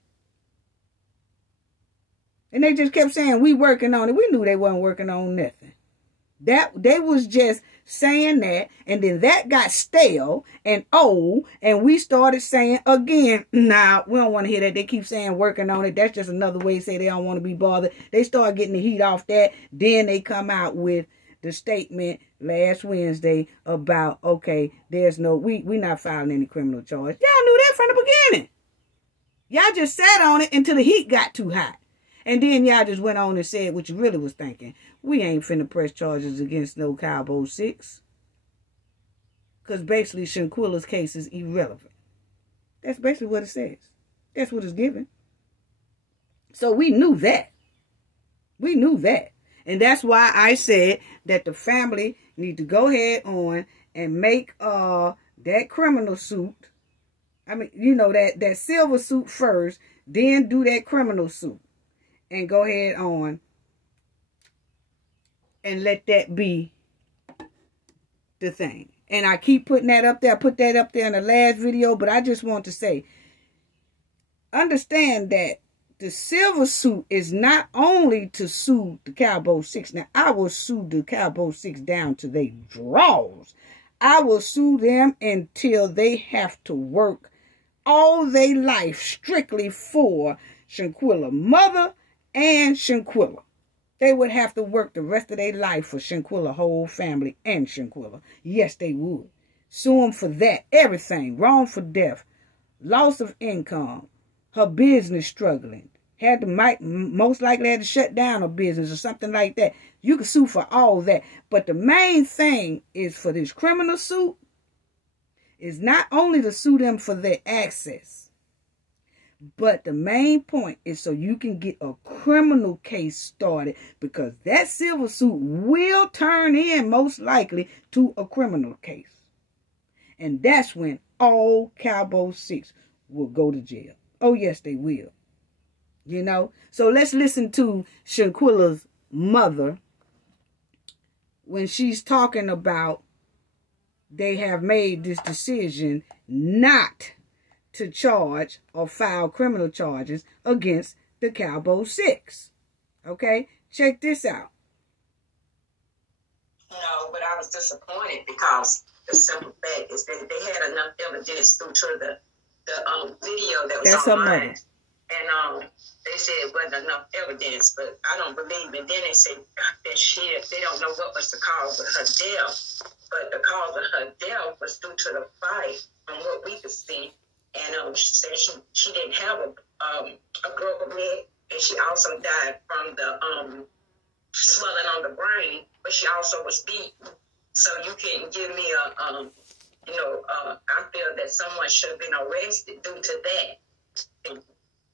And they just kept saying, we working on it. We knew they wasn't working on nothing. They was just saying that, and then that got stale and old, and we started saying again, nah, we don't want to hear that. They keep saying working on it. That's just another way to say they don't want to be bothered. They start getting the heat off that. Then they come out with the statement last Wednesday about, okay, there's no, we not filing any criminal charge. Y'all knew that from the beginning. Y'all just sat on it until the heat got too hot. And then y'all just went on and said what you really was thinking. We ain't finna press charges against no Cabo 6. Because basically Shanquella's case is irrelevant. That's basically what it says. That's what it's given. So we knew that. We knew that. And that's why I said that the family need to go ahead on and make that criminal suit. I mean, you know, that silver suit first, then do that criminal suit. And go ahead on and let that be the thing. And I keep putting that up there. I put that up there in the last video, but I just want to say, understand that the silver suit is not only to sue the Cabo 6. Now, I will sue the Cabo 6 down to their drawers. I will sue them until they have to work all their life strictly for Shanquella's mother and Shanquella. They would have to work the rest of their life for Shanquella's whole family and Shanquella. Yes, they would. Sue them for that. Everything. Wrongful death. Loss of income. Her business struggling. Most likely had to shut down her business or something like that. You can sue for all that. But the main thing is for this criminal suit is not only to sue them for their access, but the main point is so you can get a criminal case started, because that silver suit will turn in most likely to a criminal case. And that's when all Cabo 6 will go to jail. Oh, yes, they will. You know? So let's listen to Shanquella's mother when she's talking about they have made this decision not to charge or file criminal charges against the Cabo 6. Okay? Check this out. No, but I was disappointed because the simple fact is that they had enough evidence due to the video that was That's online. And they said it wasn't enough evidence, but I don't believe it. Then they said that shit, they don't know what was the cause of her death. But the cause of her death was due to the fight, from what we could see. And she said she didn't have a global neck, and she also died from the swelling on the brain, but she also was beaten. So you can give me I feel that someone should have been arrested due to that. And,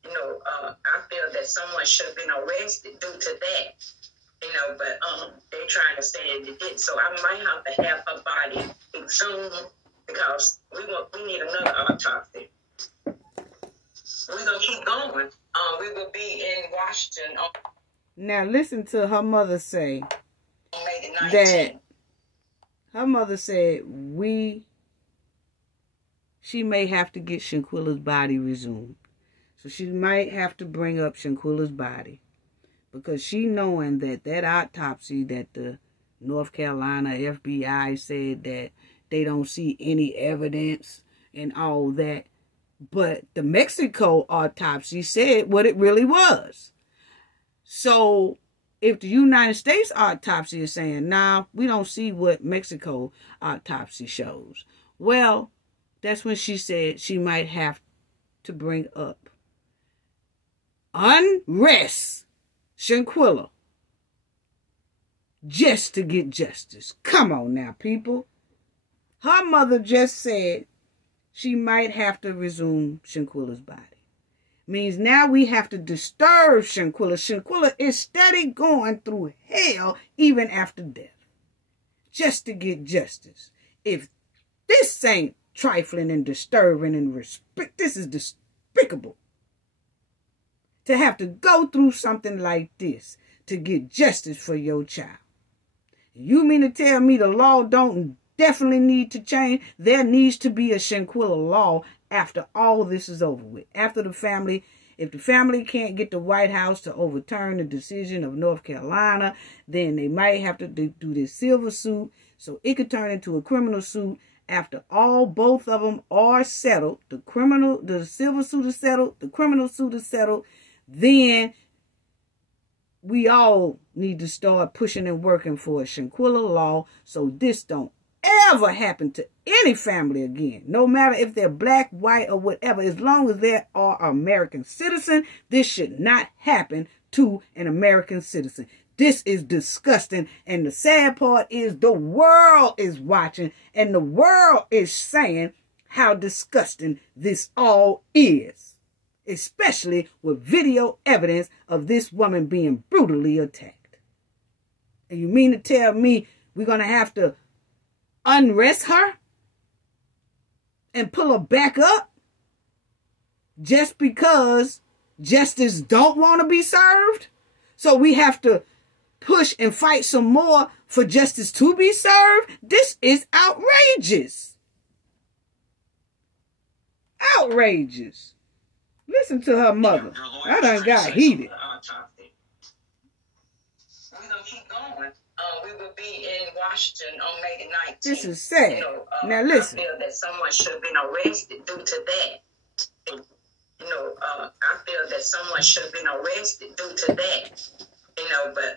I feel that someone should have been arrested due to that. But they're trying to say that it didn't. So I might have to have her body exhumed because we need another autopsy. We're going to keep going. We will be in Washington on... Now listen to her mother say May the 19th. that her mother said she may have to get Shanquella's body resumed. So she might have to bring up Shanquella's body. Because she knowing that autopsy that the North Carolina FBI said that they don't see any evidence and all that. But the Mexico autopsy said what it really was. So if the United States autopsy is saying, nah, we don't see what Mexico autopsy shows. Well, that's when she said she might have to bring up unrest Shanquella just to get justice. Come on now, people. Her mother just said she might have to resume Shanquella's body. Means now we have to disturb Shanquella. Shanquella is steady going through hell even after death. Just to get justice. If this ain't trifling and disturbing and this is despicable. To have to go through something like this to get justice for your child. You mean to tell me the law don't definitely need to change? There needs to be a Shanquella law after all this is over with. After the family, if the family can't get the White House to overturn the decision of North Carolina, then they might have to do this silver suit so it could turn into a criminal suit. After both of them are settled, the silver suit is settled, the criminal suit is settled, then we all need to start pushing and working for a Shanquella law so this don't ever happen to any family again. No matter if they're black, white, or whatever. As long as they are American citizen, this should not happen to an American citizen. This is disgusting. And the sad part is the world is watching and the world is saying how disgusting this all is. Especially with video evidence of this woman being brutally attacked. And you mean to tell me we're going to have to unrest her and pull her back up just because justice don't want to be served? So we have to push and fight some more for justice to be served? This is outrageous. Outrageous. Listen to her mother. I done got heated. We're going to keep going. We will be in Washington on May the 19th. This is sad. Now listen. I feel that someone should have been arrested due to that. I feel that someone should have been arrested due to that. But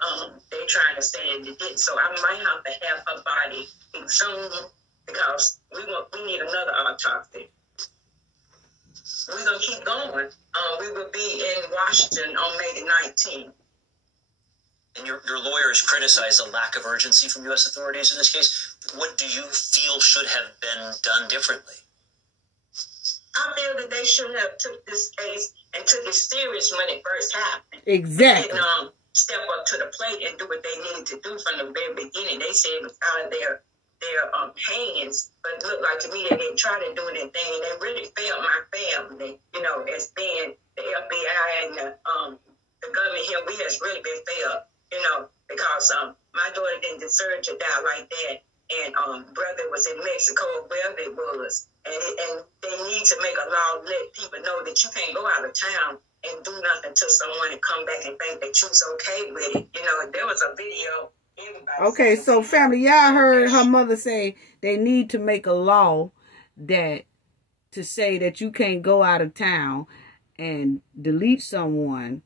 they're trying to say that it didn't. So I might have to have her body exhumed because we need another autopsy. We're going to keep going. We will be in Washington on May the 19th. And your lawyer has criticized the lack of urgency from U.S. authorities in this case. What do you feel should have been done differently? I feel that they should have took this case and took it serious when it first happened. Exactly. They didn't step up to the plate and do what they needed to do from the very beginning. They said it was out of their hands, but it looked like to me they didn't try to do anything, and they really failed my family, as being the FBI and the government here. We has really been failed, because my daughter didn't deserve to die like that, and brother was in Mexico, wherever it was, and they need to make a law, let people know that you can't go out of town and do nothing to someone and come back and think that you're okay with it. There was a video Everybody. Okay, so family, y'all heard her mother say they need to make a law that to say that you can't go out of town and delete someone,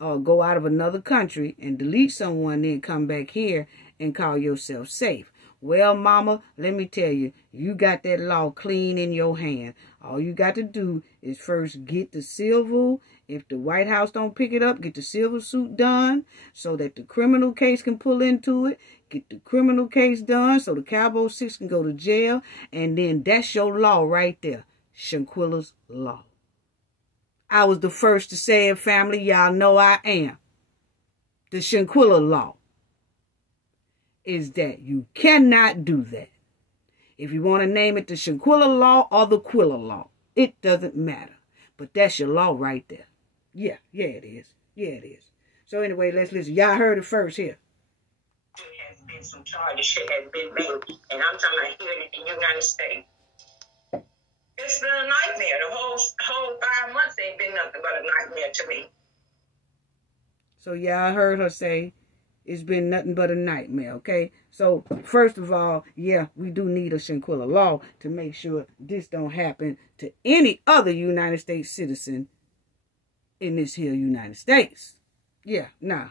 or go out of another country and delete someone, then come back here and call yourself safe. Well, mama, let me tell you, you got that law clean in your hand. All you got to do is first get the civil. If the White House don't pick it up, get the civil suit done so that the criminal case can pull into it. Get the criminal case done so the Cabo 6 can go to jail. And then that's your law right there. Shanquella's law. I was the first to say it, family. Y'all know I am. The Shanquella law is that you cannot do that. If you want to name it the Shanquella law or the Quilla law, it doesn't matter. But that's your law right there. Yeah, it is. Yeah, it is. So anyway, let's listen. Y'all heard it first here. There has been some charges should have been made, and I'm talking about here in the United States. It's been a nightmare. The whole 5 months ain't been nothing but a nightmare to me. So y'all heard her say it's been nothing but a nightmare, okay? So, first of all, yeah, we do need a Shanquella law to make sure this don't happen to any other United States citizen in this here United States. Yeah, nah,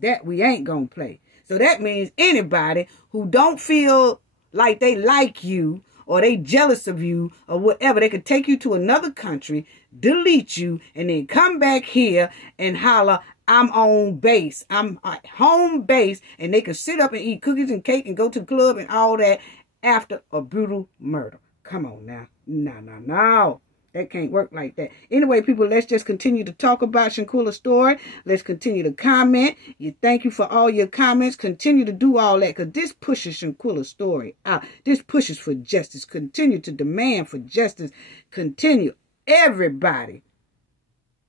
that we ain't gonna play. So that means anybody who don't feel like they like you or they jealous of you or whatever, they could take you to another country, delete you, and then come back here and holler, I'm on base. I'm at home base. And they can sit up and eat cookies and cake and go to the club and all that after a brutal murder. Come on now. No. That can't work like that. Anyway, people, let's just continue to talk about Shanquella's story. Let's continue to comment. Thank you for all your comments. Continue to do all that because this pushes Shanquella's story out. This pushes for justice. Continue to demand for justice. Continue. Everybody.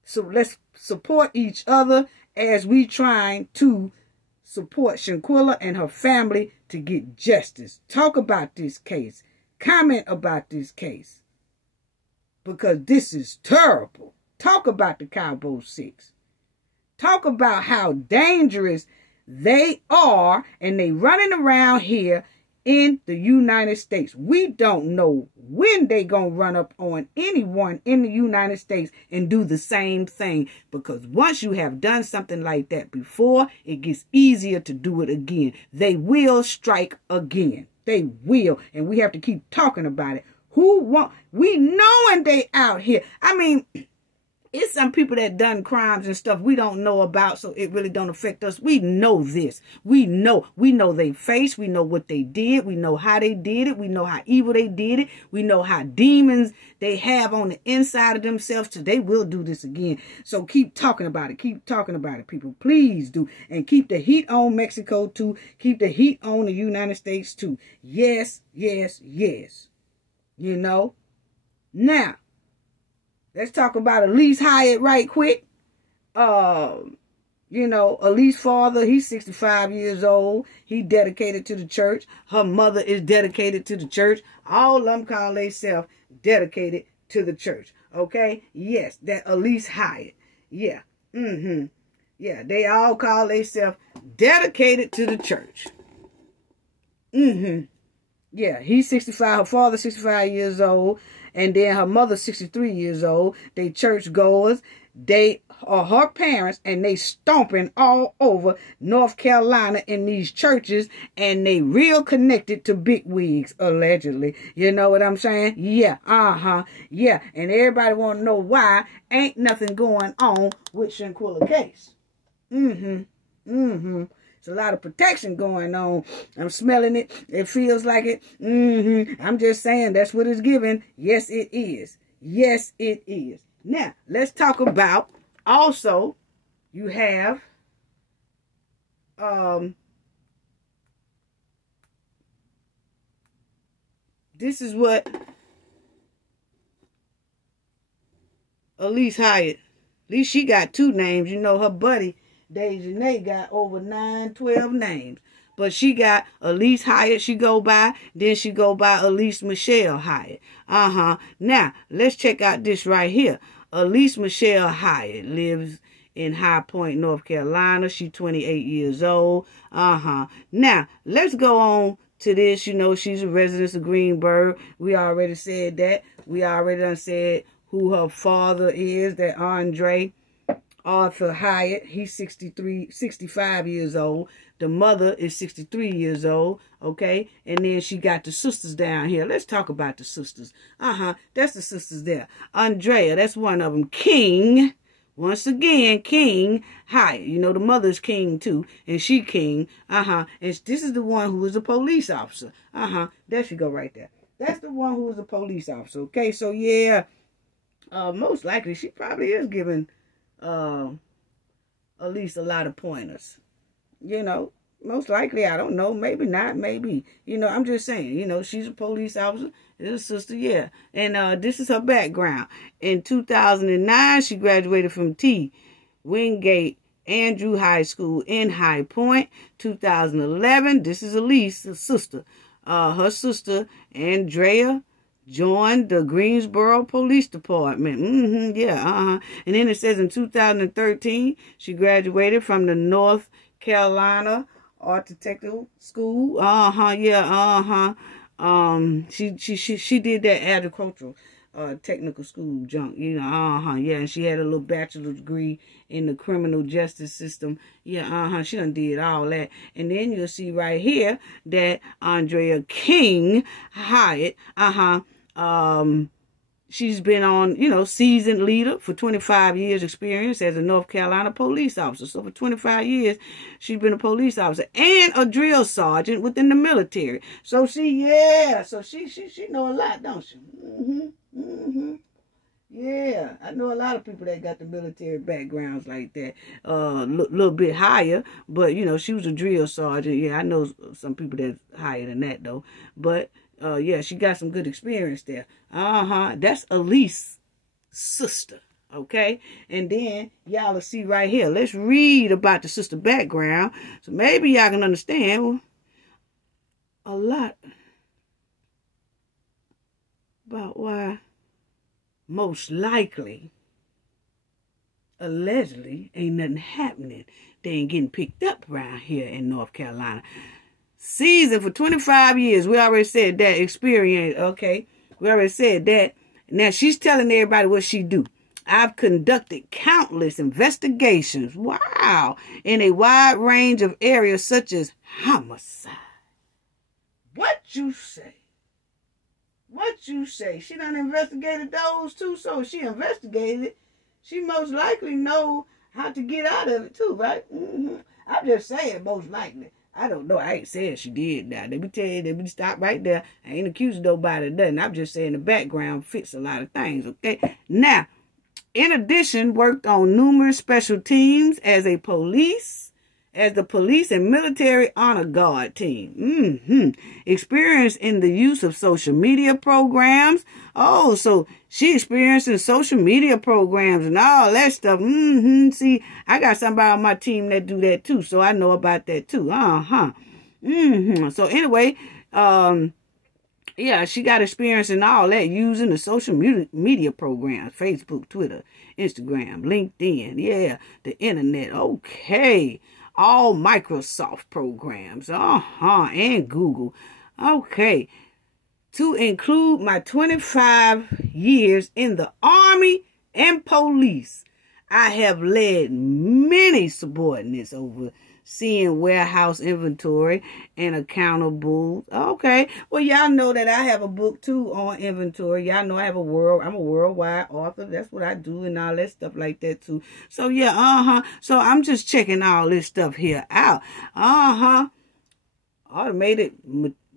So let's support each other as we trying to support Shanquella and her family to get justice. Talk about this case. Comment about this case. Because this is terrible. Talk about the Cabo 6. Talk about how dangerous they are and they running around here in the United States. We don't know when they gonna run up on anyone in the United States and do the same thing. Because once you have done something like that before, it gets easier to do it again. They will strike again. They will. And we have to keep talking about it. We knowing they out here. I mean, it's some people that done crimes and stuff we don't know about, so it really don't affect us. We know this. We know they face. We know what they did. We know how they did it. We know how evil they did it. We know how demons they have on the inside of themselves, so they will do this again. So keep talking about it. Keep talking about it, people. Please do. And keep the heat on Mexico, too. Keep the heat on the United States, too. Yes. You know? Now, let's talk about Alysse Hyatt right quick. Alysse's father, he's 65 years old. He dedicated to the church. Her mother is dedicated to the church. All of them call themselves dedicated to the church. Okay? Yes, that Alysse Hyatt. Yeah. Yeah, they all call themselves dedicated to the church. Yeah, he's 65. Her father 65 years old. And then her mother 63 years old. They church goers. They are her parents. And they stomping all over North Carolina in these churches. And they real connected to big wigs, allegedly. You know what I'm saying? Yeah, yeah. And everybody want to know why ain't nothing going on with Shanquella case. It's a lot of protection going on. I'm smelling it. It feels like it. I'm just saying that's what it's giving. Yes, it is. Yes, it is. Now, let's talk about also, you have this is what Alysse Hyatt. At least she got two names. You know, her buddy Dejanay got over 12 names. But she got Alysse Hyatt she go by. Then she go by Alysse Michelle Hyatt. Now, let's check out this right here. Alysse Michelle Hyatt lives in High Point, North Carolina. She's 28 years old. Now, let's go on to this. You know, she's a resident of Greenburgh. We already said that. We already done said who her father is, that Andre Arthur Hyatt. He's 65 years old. The mother is 63 years old, okay? And then she got the sisters down here. Let's talk about the sisters. That's the sisters there. Andrea, that's one of them. King, once again, King Hyatt. You know, the mother's King, too. And she King. And this is the one who is a police officer. There she go right there. That's the one who is a police officer, okay? So, yeah, most likely she probably is giving Alysse a lot of pointers. You know, most likely, I don't know. Maybe not, maybe. You know, I'm just saying, you know, she's a police officer. Is a sister, yeah. And this is her background. In 2009, she graduated from T. Wingate Andrew High School in High Point. 2011, this is Alysse, her sister. Her sister, Andrea, joined the Greensboro Police Department. And then it says in 2013, she graduated from the North Carolina Architectural School. She did that agricultural technical school junk. You know, and she had a little bachelor's degree in the criminal justice system. She done did all that. And then you'll see right here that Andrea King Hyatt, she's been on, you know, seasoned leader for 25 years experience as a North Carolina police officer. So for 25 years, she's been a police officer and a drill sergeant within the military. So she know a lot, don't she? Yeah, I know a lot of people that got the military backgrounds like that. Little bit higher, but, you know, she was a drill sergeant. Yeah, I know some people that's higher than that, though. But yeah, she got some good experience there. That's Alysse's sister, okay? And then y'all will see right here. Let's read about the sister background, so maybe y'all can understand a lot about why most likely, allegedly, ain't nothing happening. They ain't getting picked up around here in North Carolina. Season for 25 years. We already said that. Experience, okay? We already said that. Now, she's telling everybody what she do. I've conducted countless investigations. Wow. In a wide range of areas such as homicide. What you say? What you say? She done investigated those too, so she investigated it. She most likely know how to get out of it too, right? I'm just saying most likely. I don't know. I ain't saying she did now. Let me tell you, let me stop right there. I ain't accusing nobody of nothing. I'm just saying the background fits a lot of things, okay? Now, in addition, worked on numerous special teams as the police and military honor guard team. Experience in the use of social media programs. Oh, so she experienced in social media programs and all that stuff. See, I got somebody on my team that do that too, so I know about that too. So anyway, yeah, she got experience in all that using the social media programs. Facebook, Twitter, Instagram, LinkedIn. Yeah, the internet. Okay. All Microsoft programs. And Google. Okay. To include my 25 years in the Army and police, I have led many subordinates overseeing warehouse inventory and accountables. Okay. Well, y'all know that I have a book too on inventory. Y'all know I'm a worldwide author. That's what I do and all that stuff like that too. So yeah, So I'm just checking all this stuff here out. Automated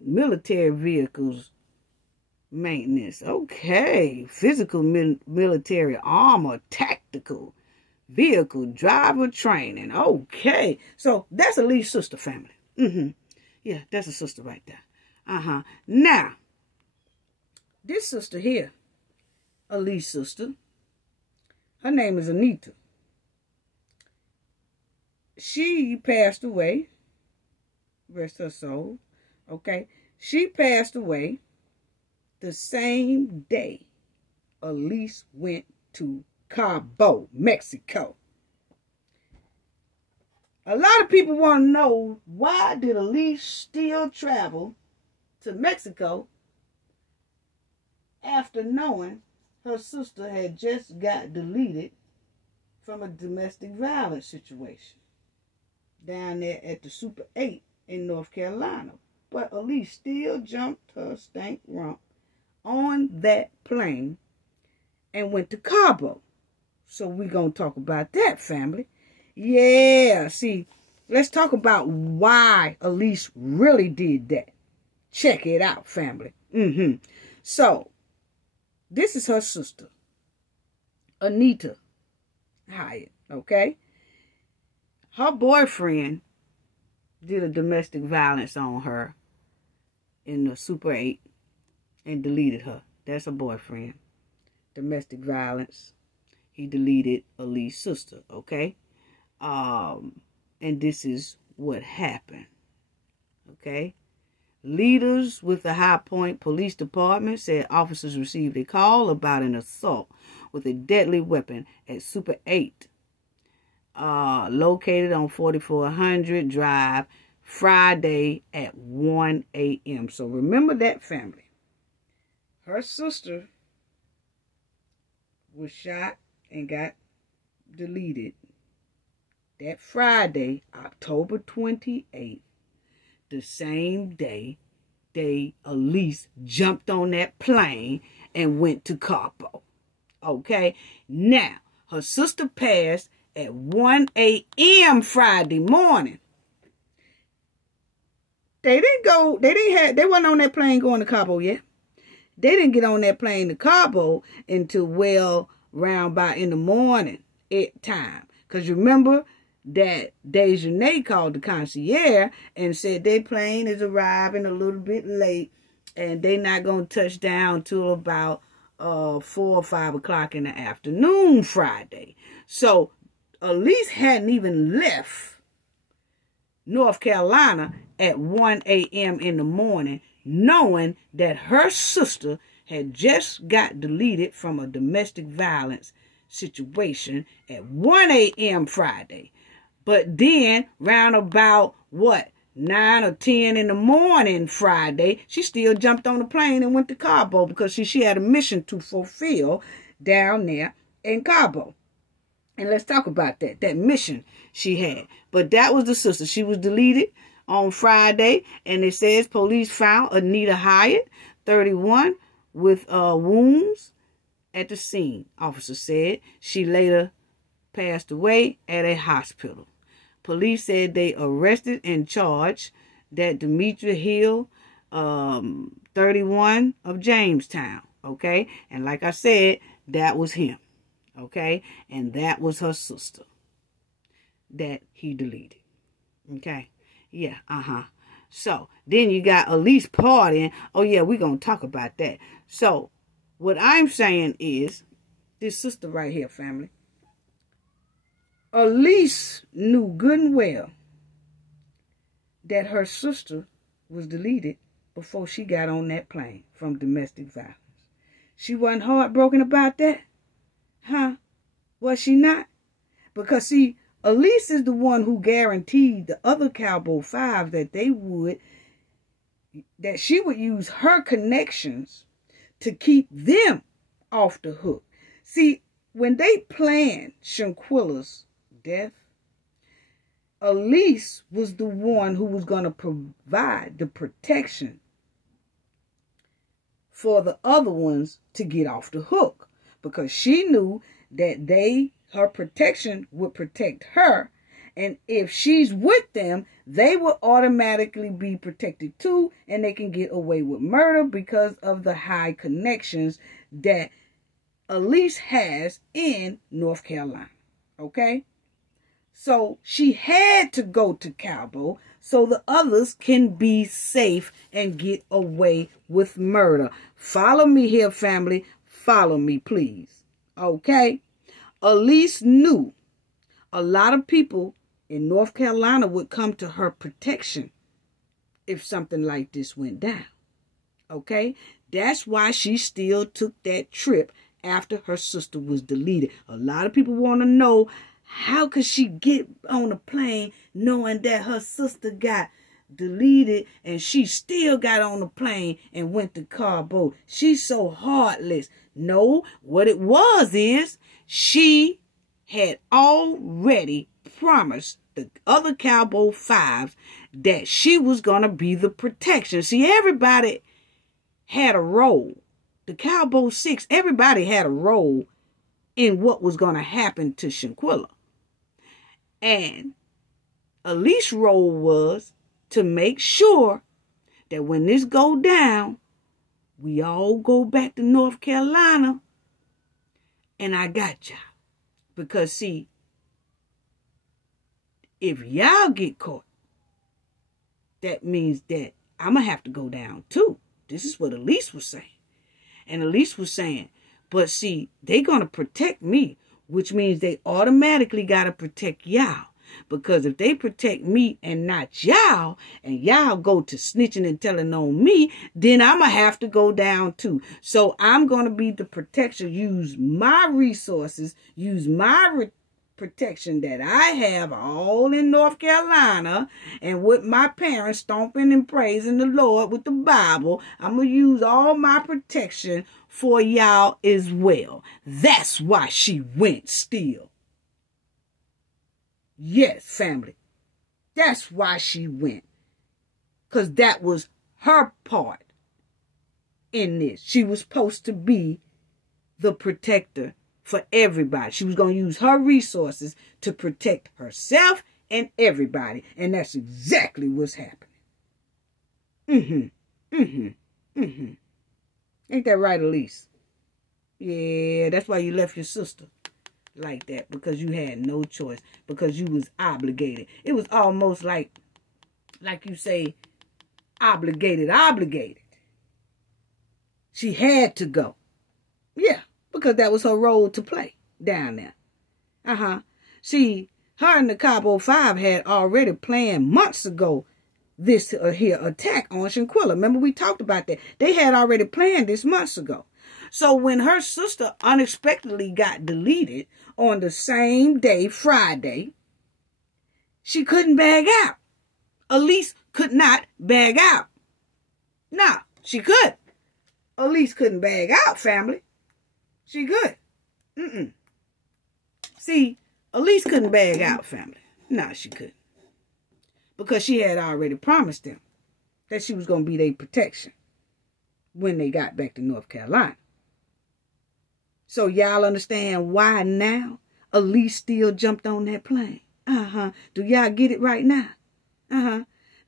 military vehicles maintenance. Okay. Physical military armor, tactical vehicle driver training. Okay. So that's Alysse's sister family. Yeah, that's a sister right there. Now, this sister here, Alysse's sister, her name is Anita. She passed away. Rest her soul. Okay. She passed away the same day Alysse went to Cabo, Mexico. A lot of people want to know, why did Alysse still travel to Mexico after knowing her sister had just got deleted from a domestic violence situation down there at the Super 8 in North Carolina. But Alysse still jumped her stank rump on that plane and went to Cabo. So we're going to talk about that, family. Yeah, see, let's talk about why Alysse really did that. Check it out, family. So, this is her sister, Anita Hyatt, okay? Her boyfriend did a domestic violence on her in the Super 8 and deleted her. That's her boyfriend. Domestic violence. He deleted Alysse's sister, okay? And this is what happened, okay? Leaders with the High Point Police Department said officers received a call about an assault with a deadly weapon at Super 8, located on 4400 Drive, Friday at 1 a.m. So remember that, family. Her sister was shot and got deleted that Friday, October 28th, the same day Alysse jumped on that plane and went to Cabo. Okay? Now, her sister passed at 1 a.m. Friday morning. They wasn't on that plane going to Cabo yet. They didn't get on that plane to Cabo until well round by in the morning time. Because remember that Dejanay called the concierge and said their plane is arriving a little bit late and they not going to touch down till about 4 or 5 o'clock in the afternoon Friday. So Alysse hadn't even left North Carolina at 1 a.m. in the morning, knowing that her sister had just got deleted from a domestic violence situation at 1 a.m. Friday. But then, round about, 9 or 10 in the morning Friday, she still jumped on the plane and went to Cabo because she had a mission to fulfill down there in Cabo. And let's talk about that mission she had. But that was the sister. She was deleted on Friday, and it says police found Anita Hyatt, 31, with wounds at the scene. Officer said she later passed away at a hospital. Police said they arrested and charged that Demetria Hill, 31 of Jamestown, okay? And like I said, that was him, okay? And that was her sister that he deleted, okay? Yeah, So, then you got Alysse partying. Oh, yeah, we're going to talk about that. So, what I'm saying is, this sister right here, family, Alysse knew good and well that her sister was deleted before she got on that plane from domestic violence. She wasn't heartbroken about that? Huh? Was she not? Because, see, Alysse is the one who guaranteed the other Cabo 5 that she would use her connections to keep them off the hook. See, when they planned Shanquella's death, Alysse was the one who was going to provide the protection for the other ones to get off the hook, because she knew that her protection would protect her, and if she's with them, they will automatically be protected too, and they can get away with murder because of the high connections that Alysse has in North Carolina, okay? So she had to go to Cabo so the others can be safe and get away with murder. Follow me here, family. Follow me, please. Okay? Alysse knew a lot of people in North Carolina would come to her protection if something like this went down. Okay? That's why she still took that trip after her sister was deleted. A lot of people want to know How could she get on a plane knowing that her sister got deleted and she still got on the plane and went to Cabo? She's so heartless. No, what it was is she had already promised the other Cabo 5s that she was going to be the protection. See, everybody had a role. The Cabo 6, everybody had a role in what was going to happen to Shanquella. And Alysse's role was to make sure that when this go down, we all go back to North Carolina and I got y'all. Because see, if y'all get caught, that means that I'm going to have to go down too. This is what Alysse was saying. And Alysse was saying, but see, they going to protect me, which means they automatically got to protect y'all. Because if they protect me and not y'all, and y'all go to snitching and telling on me, then I'm going to have to go down too. So I'm going to be the protection, use my resources, use my protection that I have all in North Carolina, and with my parents stomping and praising the Lord with the Bible, I'm going to use all my protection for y'all as well. That's why she went still. Yes, family. That's why she went. Because that was her part in this. She was supposed to be the protector for everybody. She was going to use her resources to protect herself and everybody. And that's exactly what's happening. Ain't that right, Alysse? Yeah, that's why you left your sister like that, because you had no choice, because you was obligated. It was almost like you say, obligated. She had to go. Yeah, because that was her role to play down there. See, her and the Cabo 5 had already planned months ago this here attack on Shanquella. Remember, we talked about that. They had already planned this months ago. So when her sister unexpectedly got deleted on the same day, Friday, she couldn't bag out. Alysse could not bag out. No, she could. Alysse couldn't bag out, family. She could. See, Alysse couldn't bag out, family. No, she couldn't. Because she had already promised them that she was going to be their protection when they got back to North Carolina. So y'all understand why now Alysse still jumped on that plane? Do y'all get it right now?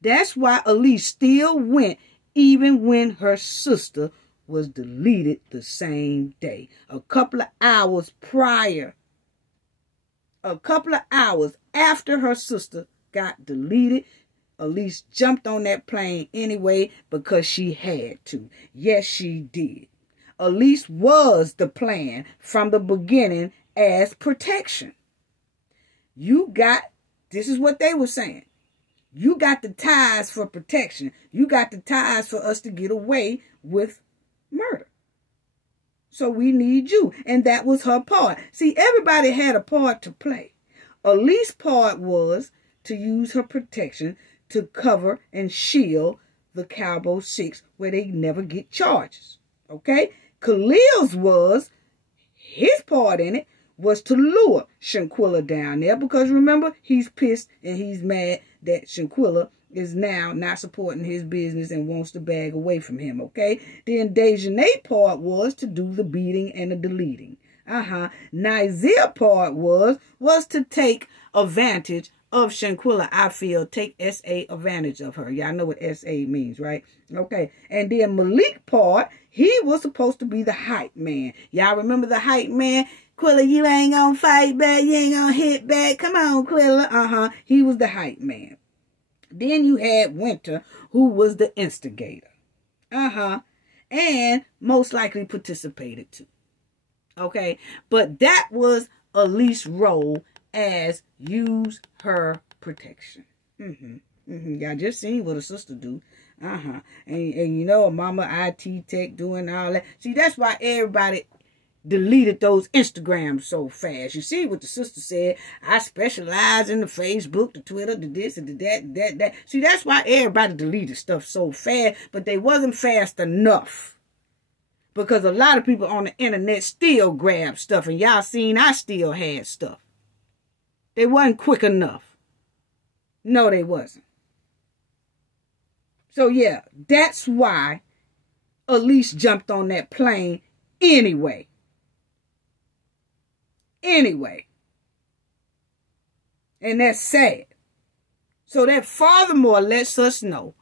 That's why Alysse still went even when her sister was deleted the same day. A couple of hours prior. A couple of hours after her sister got deleted, Alysse jumped on that plane anyway because she had to. Yes, she did. Alysse was the plan from the beginning as protection. This is what they were saying. You got the ties for protection. You got the ties for us to get away with murder. So we need you. And that was her part. See, everybody had a part to play. Alysse's part was to use her protection to cover and shield the Cabo 6 where they never get charges. Okay? Khalil's his part in it was to lure Shanquella down there, because remember, he's pissed and he's mad that Shanquella is now not supporting his business and wants to bag away from him, okay? Then Dejanay's part was to do the beating and the deleting. Nazia's part was to take advantage of Shanquella. I feel take SA advantage of her. Y'all know what SA means, right? Okay. And then Malik's part, he was supposed to be the hype man. Y'all remember the hype man? Quilla, you ain't gonna fight back. You ain't gonna hit back. Come on, Quilla. He was the hype man. Then you had Winter, who was the instigator. And most likely participated too. Okay. But that was Alysse's role as use her protection. Y'all just seen what a sister do. And you know, a mama IT tech doing all that. See, that's why everybody deleted those Instagrams so fast. You see what the sister said? I specialize in the Facebook, the Twitter, the this, and the that. See, that's why everybody deleted stuff so fast, but they wasn't fast enough. Because a lot of people on the internet still grab stuff, and y'all seen I still had stuff. They wasn't quick enough. No, they wasn't. So yeah, that's why Alysse jumped on that plane anyway. And that's sad. So that furthermore lets us know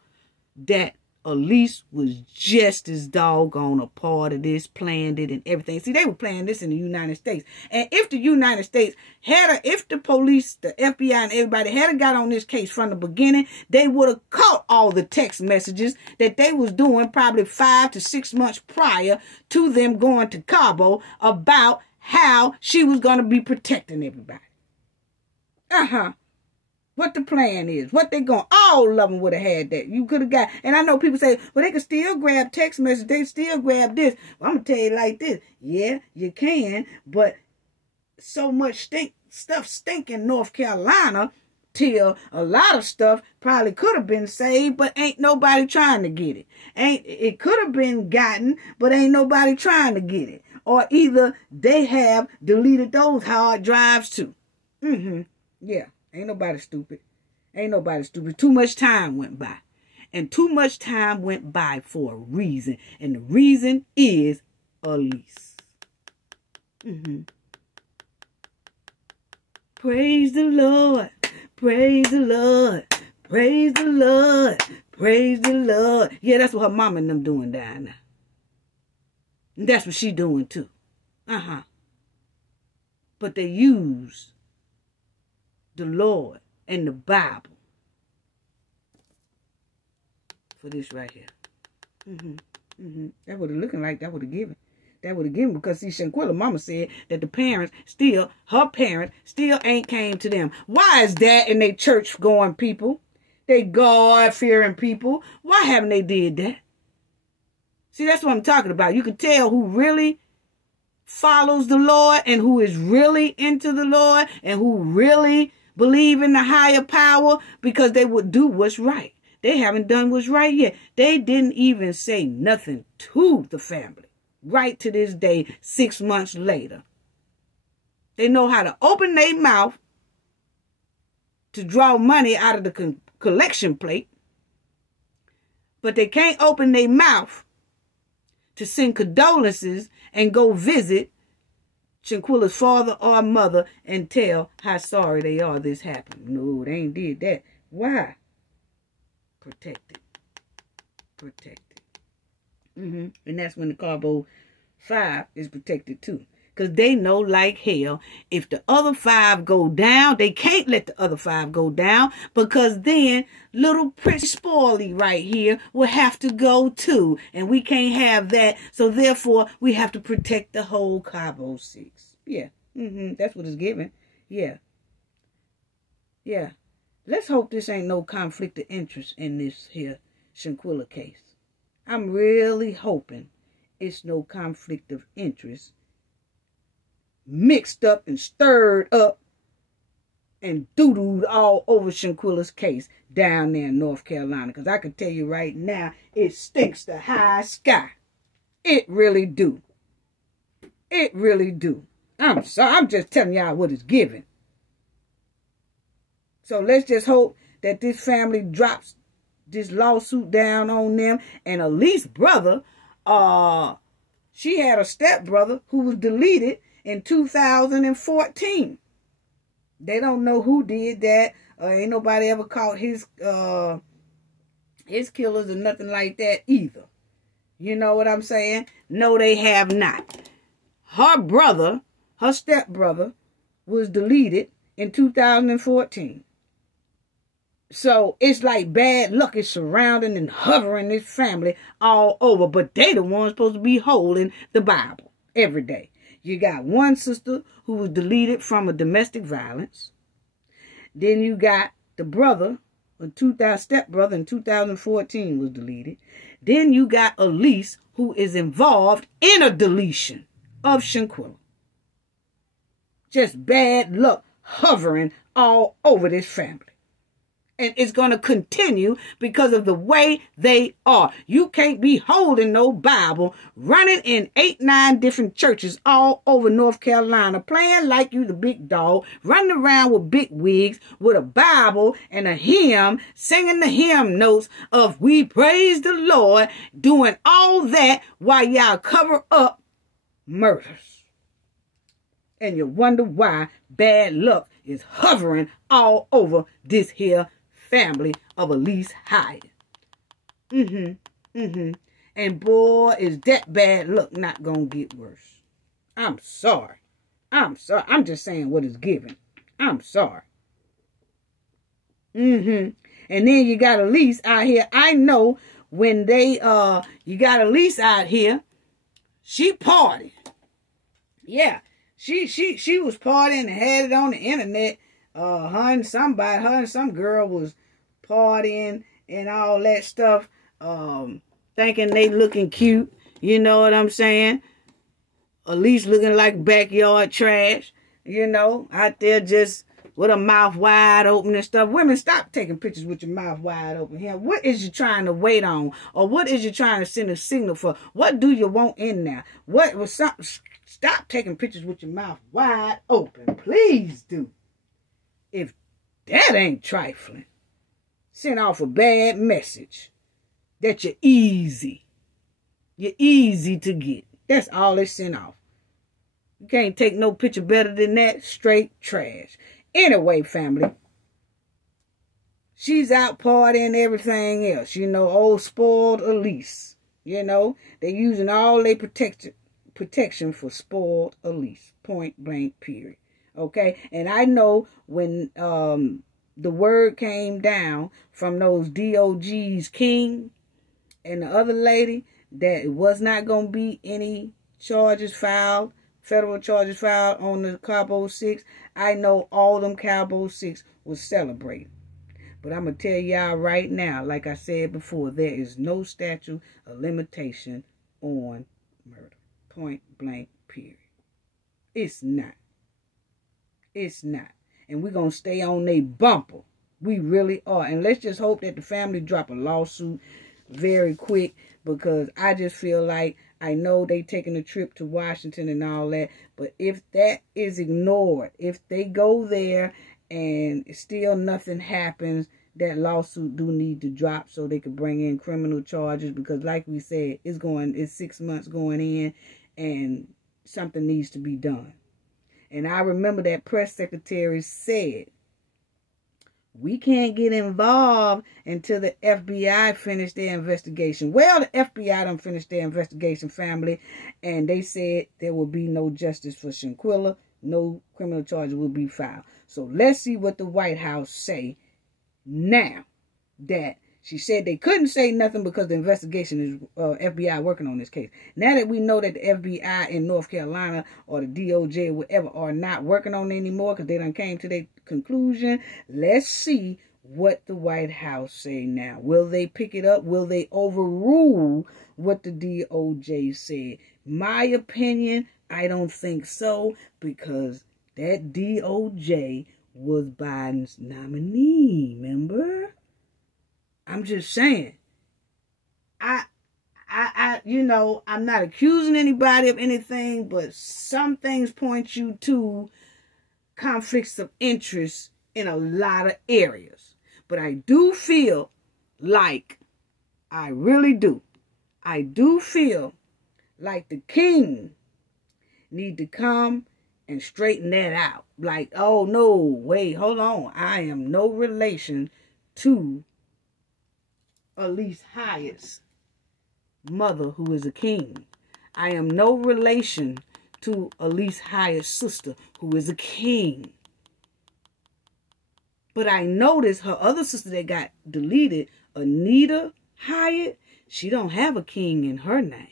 that Alysse was just as doggone a part of this, planned it and everything. See, they were planning this in the United States. And if the United States if the police, the FBI and everybody had got on this case from the beginning, they would have caught all the text messages that they was doing probably 5 to 6 months prior to them going to Cabo about how she was going to be protecting everybody. What the plan is, what they going, all of them would have had that. You could have got, and I know people say, well, they can still grab text messages, they still grab this. Well, I'm going to tell you like this. Yeah, you can, but so much stuff stink in North Carolina till a lot of stuff probably could have been saved, but ain't nobody trying to get it. It could have been gotten, but ain't nobody trying to get it. Or either they have deleted those hard drives too. Yeah. Ain't nobody stupid. Ain't nobody stupid. Too much time went by. And too much time went by for a reason. And the reason is Alysse. Praise the Lord. Praise the Lord. Praise the Lord. Praise the Lord. Yeah, that's what her mama and them doing down there. And that's what she doing too. But they use the Lord and the Bible for this right here. That would have looking like that would have given. That would have given, because see, Shanquella mama said that her parents still ain't came to them. Why is that in they church going people? They God fearing people. Why haven't they did that? See, that's what I'm talking about. You can tell who really follows the Lord and who is really into the Lord and who really believe in the higher power, because they would do what's right. They haven't done what's right yet. They didn't even say nothing to the family. Right to this day, 6 months later. They know how to open their mouth to draw money out of the collection plate, but they can't open their mouth to send condolences and go visit Shanquella's father or mother and tell how sorry they are this happened. No, they ain't did that. Why? Protected. And that's when the Cabo 5 is protected too. Because they know like hell, if the other 5 go down, they can't let the other 5 go down, because then little Prince Spoily right here will have to go too. And we can't have that. So therefore, we have to protect the whole Cabo 6. Yeah. That's what it's given. Yeah. Let's hope this ain't no conflict of interest in this here Shanquella case. I'm really hoping it's no conflict of interest mixed up and stirred up and doo-dooed all over Shanquella's case down there in North Carolina. Because I can tell you right now, it stinks to high sky. It really do. It really do. I'm sorry. I'm just telling y'all what it's given. So let's just hope that this family drops this lawsuit down on them. And Alysse's brother, she had a stepbrother who was deleted in 2014. They don't know who did that. Ain't nobody ever caught his killers or nothing like that either. You know what I'm saying? No, they have not. Her brother, her stepbrother, was deleted in 2014. So it's like bad luck is surrounding and hovering this family all over. But they the ones supposed to be holding the Bible every day. You got one sister who was deleted from a domestic violence. Then you got the brother, stepbrother in 2014 was deleted. Then you got Alysse, who is involved in a deletion of Shanquella. Just bad luck hovering all over this family. And it's going to continue because of the way they are. You can't be holding no Bible, running in 8, 9 different churches all over North Carolina, playing like you the big dog, running around with big wigs, with a Bible and a hymn, singing the hymn notes of "We praise the Lord," doing all that while y'all cover up murders. And you wonder why bad luck is hovering all over this here family of Alysse Hyatt. And boy, is that bad luck not gonna get worse. I'm sorry. I'm just saying what is given. I'm sorry. And then you got Alysse out here. I know when they you got Alysse out here, she partied. Yeah. She was partying and had it on the internet. Her and some girl was partying and all that stuff, thinking they looking cute. You know what I'm saying? Alysse looking like backyard trash, you know, out there just with her mouth wide open and stuff. Women, stop taking pictures with your mouth wide open here. What is you trying to wait on? Or what is you trying to send a signal for? What do you want in there? What was something? Stop taking pictures with your mouth wide open. Please do. If that ain't trifling, send off a bad message that you're easy. You're easy to get. That's all they sent off. You can't take no picture better than that. Straight trash. Anyway, family, she's out partying everything else. You know, old spoiled Alysse. You know, they're using all their protection for spoiled Alysse. Point blank, period. Okay, and I know when the word came down from those DOG's King and the other lady that it was not going to be any charges filed, federal charges filed on the Cabo 6, I know all them Cabo 6 was celebrating. But I'm going to tell y'all right now, like I said before, there is no statute of limitation on murder. Point blank, period. It's not. It's not. And we're going to stay on they bumper. We really are. And let's just hope that the family drop a lawsuit very quick, because I just feel like, I know they taking a trip to Washington and all that, but if that is ignored, if they go there and still nothing happens, that lawsuit do need to drop so they could bring in criminal charges, because like we said, it's 6 months going in and something needs to be done. And I remember that press secretary said, we can't get involved until the FBI finish their investigation. Well, the FBI done finished their investigation, family, and they said there will be no justice for Shanquella. No criminal charges will be filed. So let's see what the White House say now that she said they couldn't say nothing because the investigation is FBI working on this case. Now that we know that the FBI in North Carolina or the DOJ or whatever are not working on it anymore because they done came to their conclusion, let's see what the White House say now. Will they pick it up? Will they overrule what the DOJ said? My opinion, I don't think so, because that DOJ was Biden's nominee, remember? I'm just saying. You know, I'm not accusing anybody of anything, but some things point you to conflicts of interest in a lot of areas. But I do feel like, I really do, I do feel like the king need to come and straighten that out. Like, oh no, wait, hold on. I am no relation to Alysse Hyatt's mother, who is a king. I am no relation to Alysse Hyatt's sister, who is a king. But I noticed her other sister that got deleted, Anita Hyatt, she don't have a king in her name.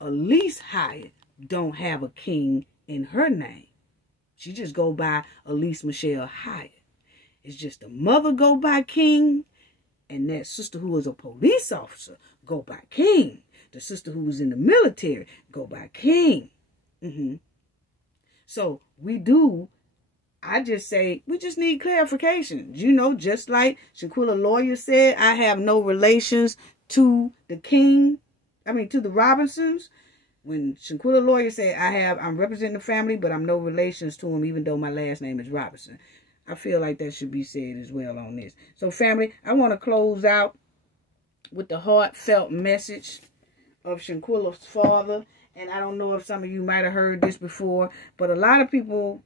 Alysse Hyatt don't have a king in her name. She just go by Alysse Michelle Hyatt. It's just the mother go by King, and that sister who is a police officer go by King. The sister who was in the military go by King. So I just say, we just need clarification. You know, just like Shanquella lawyer said, I have no relations to the to the Robinsons. When Shanquella lawyer said, I'm representing the family, but I'm no relations to him, even though my last name is Robinson. I feel like that should be said as well on this. So, family, I want to close out with the heartfelt message of Shanquella's father. And I don't know if some of you might have heard this before, but a lot of people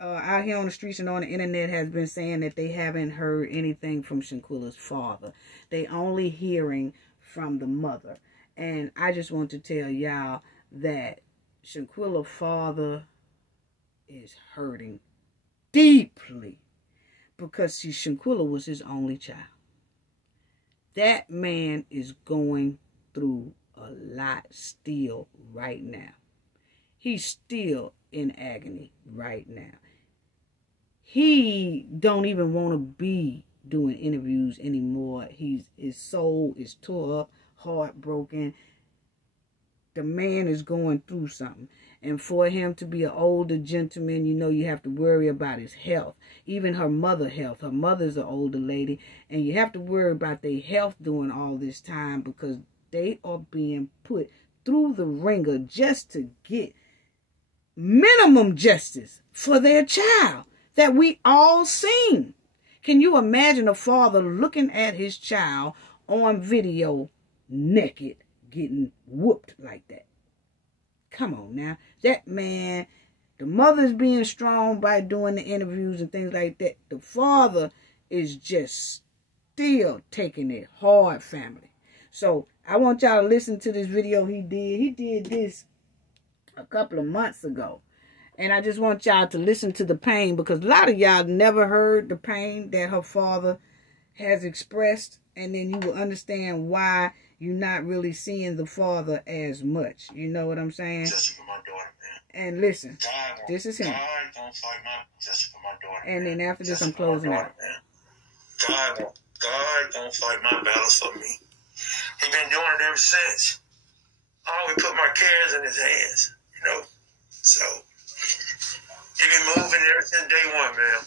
out here on the streets and on the internet has been saying that they haven't heard anything from Shanquella's father. They only hearing from the mother. And I just want to tell y'all that Shanquella's father is hurting deeply because Shanquella was his only child. That man is going through a lot still right now. He's still in agony right now. He don't even want to be doing interviews anymore. His soul is tore up, heartbroken. The man is going through something. And for him to be an older gentleman, you know, you have to worry about his health. Even her mother's health. Her mother's an older lady. And you have to worry about their health during all this time because they are being put through the ringer just to get minimum justice for their child that we all seen. Can you imagine a father looking at his child on video naked getting whooped like that? Come on now. That man, the mother's being strong by doing the interviews and things like that. The father is just still taking it hard, family. So I want y'all to listen to this video he did. He did this a couple of months ago. And I just want y'all to listen to the pain because a lot of y'all never heard the pain that her father has expressed. And then you will understand why you're not really seeing the father as much. You know what I'm saying? Jessica, my daughter, man. And listen, this is him. God don't fight my Jessica, my daughter. And then after this, Jessica, I'm closing out. God don't fight my battles for me. He been doing it ever since. I always put my cares in his hands, you know. So he been moving ever since day one, man.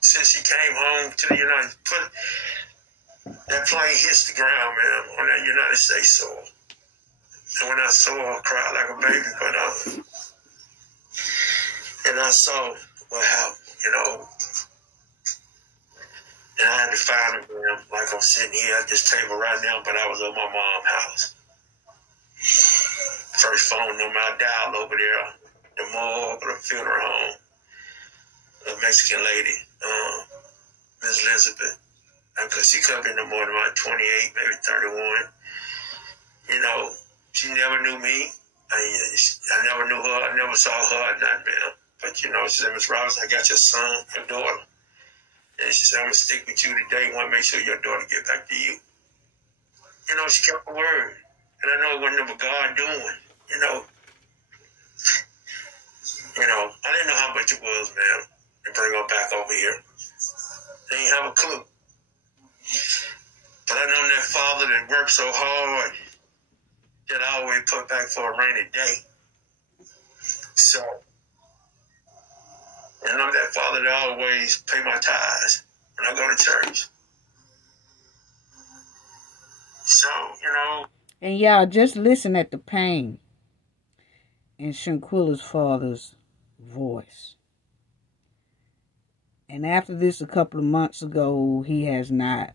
Since he came home to the United States. That plane hits the ground, man, on that United States soil. And when I saw her, I cried like a baby, but and I saw what happened, you know. And I had to find him, man, like I'm sitting here at this table right now, but I was at my mom's house. First phone number I dialed over there, the morgue, the funeral home, a Mexican lady, Miss Elizabeth. Because she come in the morning about 28, maybe 31. You know, she never knew me. I never knew her. I never saw her or nothing, man. But, you know, she said, Miss Robinson, I got your son, your daughter. And she said, I'm going to stick with you today. I want to make sure your daughter get back to you. You know, she kept her word. And I know it wasn't never God doing, you know. You know, I didn't know how much it was, man, to bring her back over here. They didn't have a clue. But I know that father that worked so hard that I always put back for a rainy day. So, and I'm that father that always pay my tithes when I go to church. So, you know. And y'all just listen at the pain in Shanquella's father's voice. And after this, a couple of months ago, he has not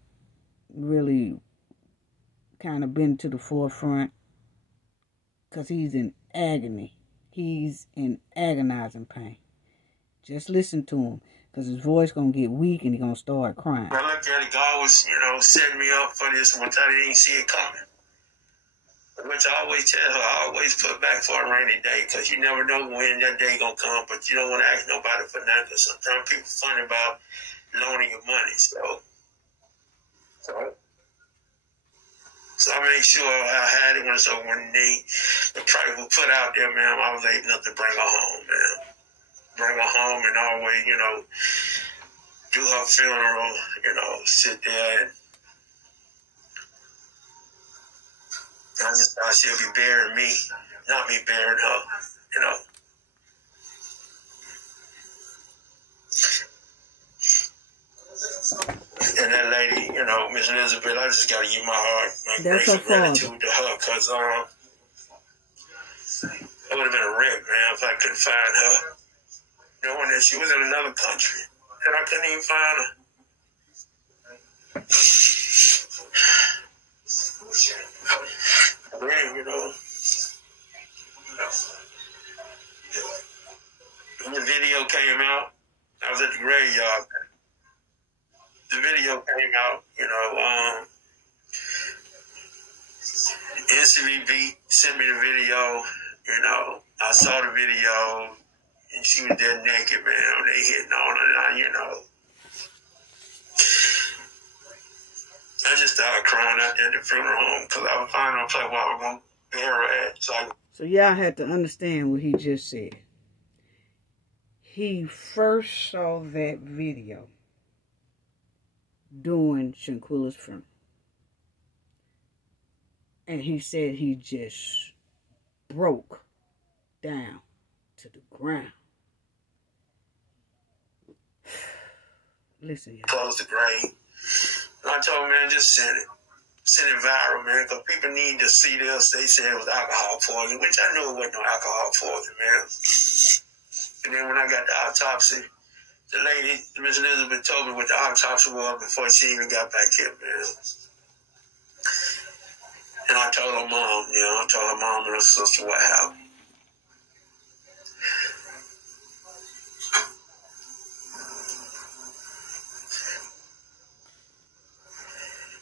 really kind of been to the forefront because he's in agony. He's in agonizing pain. Just listen to him because his voice going to get weak and he's going to start crying. I look at it, God was, you know, setting me up for this one time. I didn't see it coming. Which I always tell her, I always put back for a rainy day because you never know when that day going to come, but you don't want to ask nobody for nothing because sometimes people funny about loaning your money. So I made sure I had it when the price was put out there, man, I was able to bring her home, man. Bring her home and always, you know, do her funeral, you know, sit there and I just thought she'd be burying me, not me burying her, you know. And that lady, you know, Miss Elizabeth, I just got to give my heart, my grace and gratitude to her, because it would have been a wreck, man, if I couldn't find her. Knowing that she was in another country, and I couldn't even find her. Then, you know, when the video came out, I was at the graveyard. The video came out, you know, NCVB sent me the video, you know, I saw the video, and she was dead naked, man, they hitting on her, and you know. I just started crying out there at the funeral home, because I was finding a place where I was going to bury her at. So y'all had to understand what he just said. He first saw that video during Shanquella's funeral. And he said he just broke down to the ground. Listen, y'all. Close the grave. And I told him, man, just send it. Send it viral, man, because people need to see this. They said it was alcohol poisoning, which I knew it wasn't no alcohol poisoning, man. And then when I got the autopsy, the lady, Miss Elizabeth, told me what the autopsy was before she even got back here, man. And I told her mom, you know, I told her mom and her sister what happened.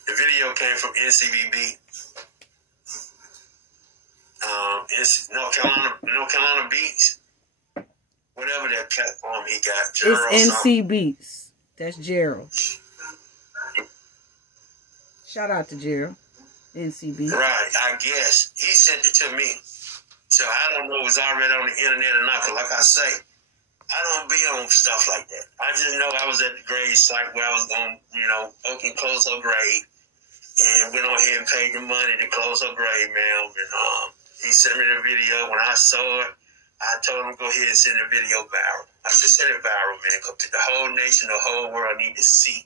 The video came from NCVB, North Carolina Beats, whatever that platform he got. Gerald it's NC Beats. That's Gerald. Shout out to Gerald. NCB. Right, I guess. He sent it to me. So I don't know if it's already on the internet or not, because like I say, I don't be on stuff like that. I just know I was at the grave site where I was going to, you know, open close her grave, and went on ahead and paid the money to close her grave, man. And he sent me the video. When I saw it, I told him, go ahead and send the video viral. I said, send it viral, man, because the whole nation, the whole world need to see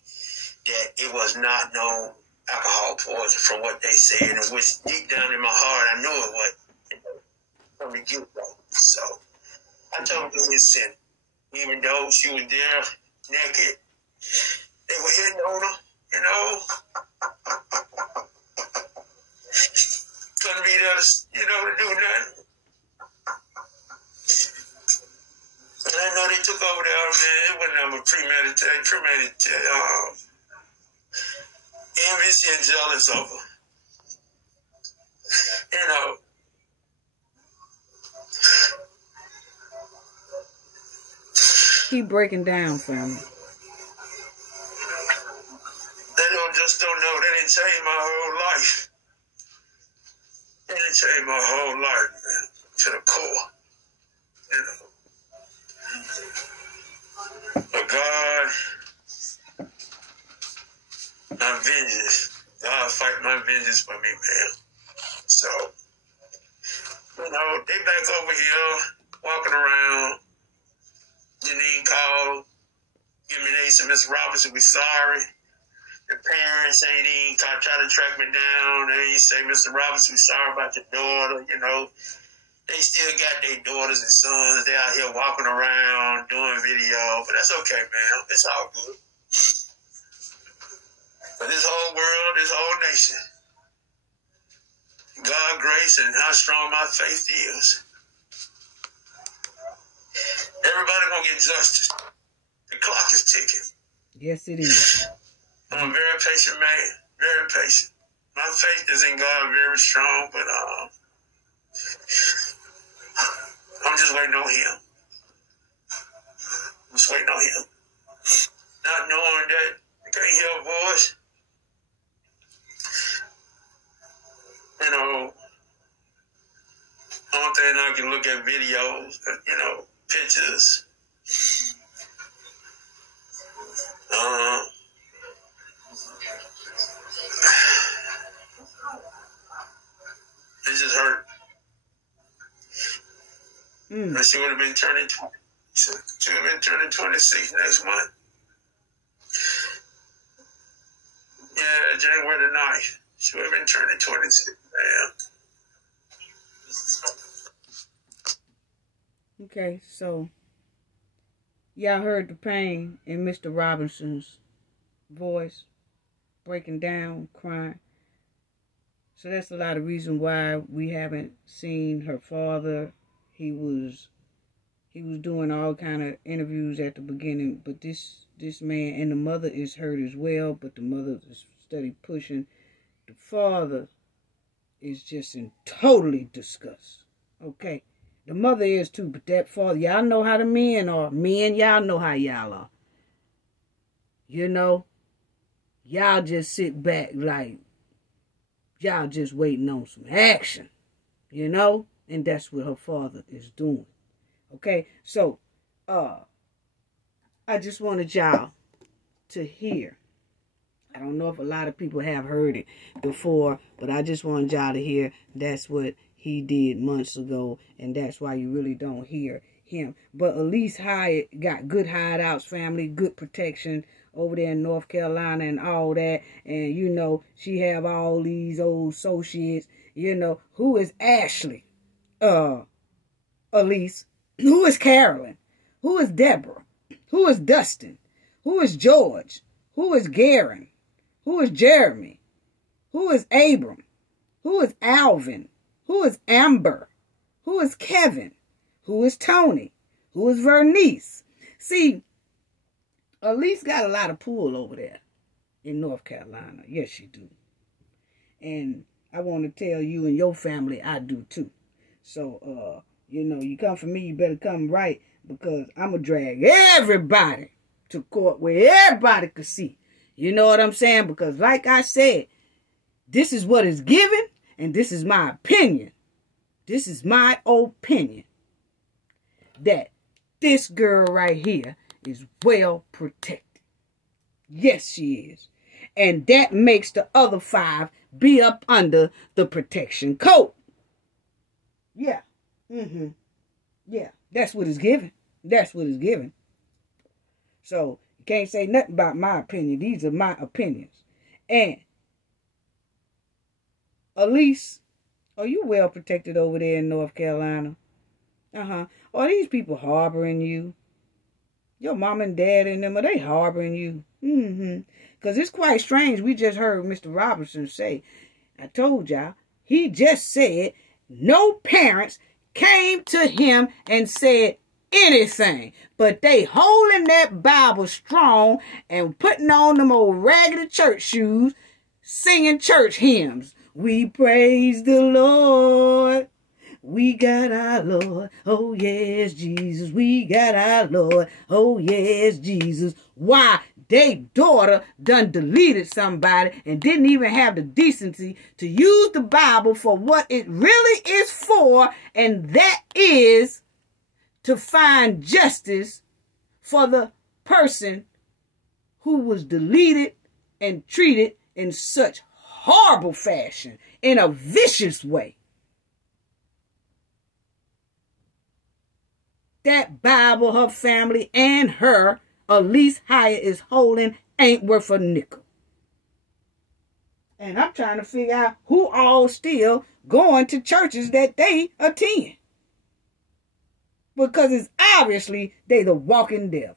that it was not no alcohol poison from what they said, and which deep down in my heart, I knew it was from the get-go. So I told him to go ahead and send it. Even though she was there naked, they were hitting on her, you know. Couldn't be there to, you know, to do nothing. And I know they took over there, man. It wasn't nothing but premeditated, envious and jealous of her. You know. Keep breaking down, family. They don't know. They didn't change my whole life. They didn't change my whole life, man, to the core. You know. But God, my vengeance. God fight my vengeance for me, man. So, you know, they back over here, walking around. Janine called, give me they said, Mr. Robinson, we sorry. The parents ain't even try to track me down. They say, Mr. Robinson, we sorry about your daughter. You know, they still got their daughters and sons. They out here walking around, doing video. But that's okay, man. It's all good. But this whole world, this whole nation, God's grace and how strong my faith is. Everybody gonna get justice. The clock is ticking. Yes, it is. I'm a very patient man. Very patient. My faith is in God very strong, but I'm just waiting on Him. I'm just waiting on Him. Not knowing that I can't hear a voice. You know, only thing I can look at videos, you know, pictures. And she would have been turning 20. She would have been turning 26 next month. Yeah, January the 9th. She would have been turning 26. Yeah. Okay, so y'all heard the pain in Mr. Robinson's voice, breaking down, crying. So that's a lot of reason why we haven't seen her father. He was doing all kind of interviews at the beginning, but this man, and the mother is hurt as well, but the mother is steady pushing. The father is just in totally disgust. Okay? The mother is too, but that father, y'all know how the men are. Men, y'all know how y'all are. You know? Y'all just sit back like, y'all just waiting on some action. You know? And that's what her father is doing. Okay? So, I just wanted y'all to hear. I don't know if a lot of people have heard it before, but I just wanted y'all to hear that's what he did months ago, and that's why you really don't hear him. But Alysse Hyatt got good hideouts, family, good protection over there in North Carolina and all that. And, you know, she have all these old associates, you know. Who is Ashley? Alysse. Who is Carolyn? Who is Deborah? Who is Dustin? Who is George? Who is Garen? Who is Jeremy? Who is Abram? Who is Alvin? Who is Amber? Who is Kevin? Who is Tony? Who is Vernice? See, Alysse got a lot of pull over there in North Carolina. Yes, she do. And I want to tell you and your family I do too. So, you know, you come for me, you better come right, because I'm going to drag everybody to court where everybody could see. You know what I'm saying? Because like I said, this is what is given, and this is my opinion. This is my opinion. That this girl right here is well protected. Yes, she is. And that makes the other 5 be up under the protection code. Yeah. Yeah. That's what is given. That's what is given. So, you can't say nothing about my opinion. These are my opinions. And, Alysse, are you well protected over there in North Carolina? Are these people harboring you? Your mom and dad and them, are they harboring you? Because it's quite strange. We just heard Mr. Robinson say, I told y'all, he just said no parents came to him and said anything, but they holding that Bible strong and putting on them old raggedy church shoes, singing church hymns. We praise the Lord. We got our Lord. Oh, yes, Jesus. We got our Lord. Oh, yes, Jesus. Why? They daughter done deleted somebody and didn't even have the decency to use the Bible for what it really is for, and that is to find justice for the person who was deleted and treated in such horrible fashion, in a vicious way. That Bible her family and her, Alysse Hyatt, is holding ain't worth a nickel. And I'm trying to figure out who all still going to churches that they attend. Because it's obviously they the walking devil.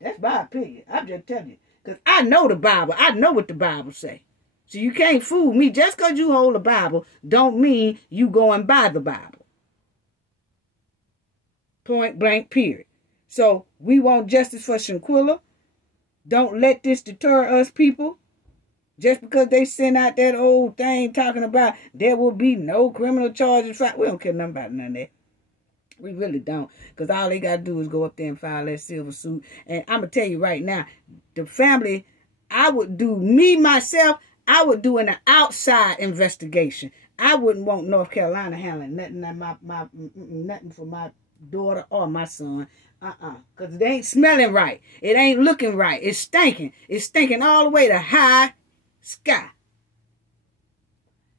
That's my opinion. I'm just telling you. Because I know the Bible. I know what the Bible say. So you can't fool me. Just because you hold the Bible don't mean you going by the Bible. Point blank, period. So we want justice for Shanquella. Don't let this deter us, people. Just because they send out that old thing talking about there will be no criminal charges. We don't care nothing about none of that. We really don't. Because all they got to do is go up there and file that silver suit. And I'm going to tell you right now, the family, I would do, me, myself, I would do an outside investigation. I wouldn't want North Carolina handling nothing, nothing for my daughter or my son. Because it ain't smelling right. It ain't looking right. It's stinking. It's stinking all the way to high sky.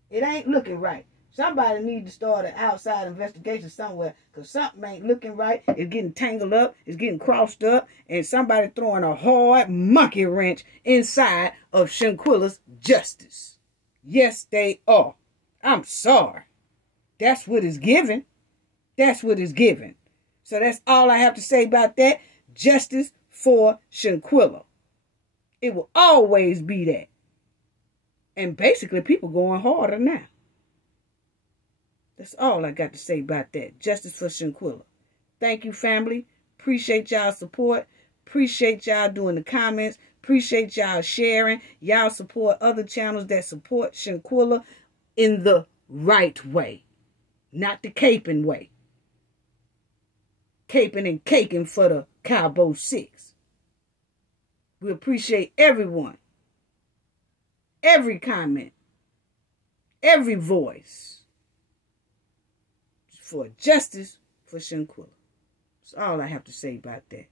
It ain't looking right. Somebody needs to start an outside investigation somewhere, because something ain't looking right. It's getting tangled up. It's getting crossed up. And somebody throwing a hard monkey wrench inside of Shanquella's justice. Yes, they are. I'm sorry. That's what it's given. That's what it's given. So that's all I have to say about that. Justice for Shanquella. It will always be that. And basically, people going harder now. That's all I got to say about that. Justice for Shanquella. Thank you, family. Appreciate y'all support. Appreciate y'all doing the comments. Appreciate y'all sharing. Y'all support other channels that support Shanquella in the right way. Not the caping way. Caping and caking for the Cabo 6. We appreciate everyone. Every comment. Every voice. For justice for Shanquella. That's all I have to say about that.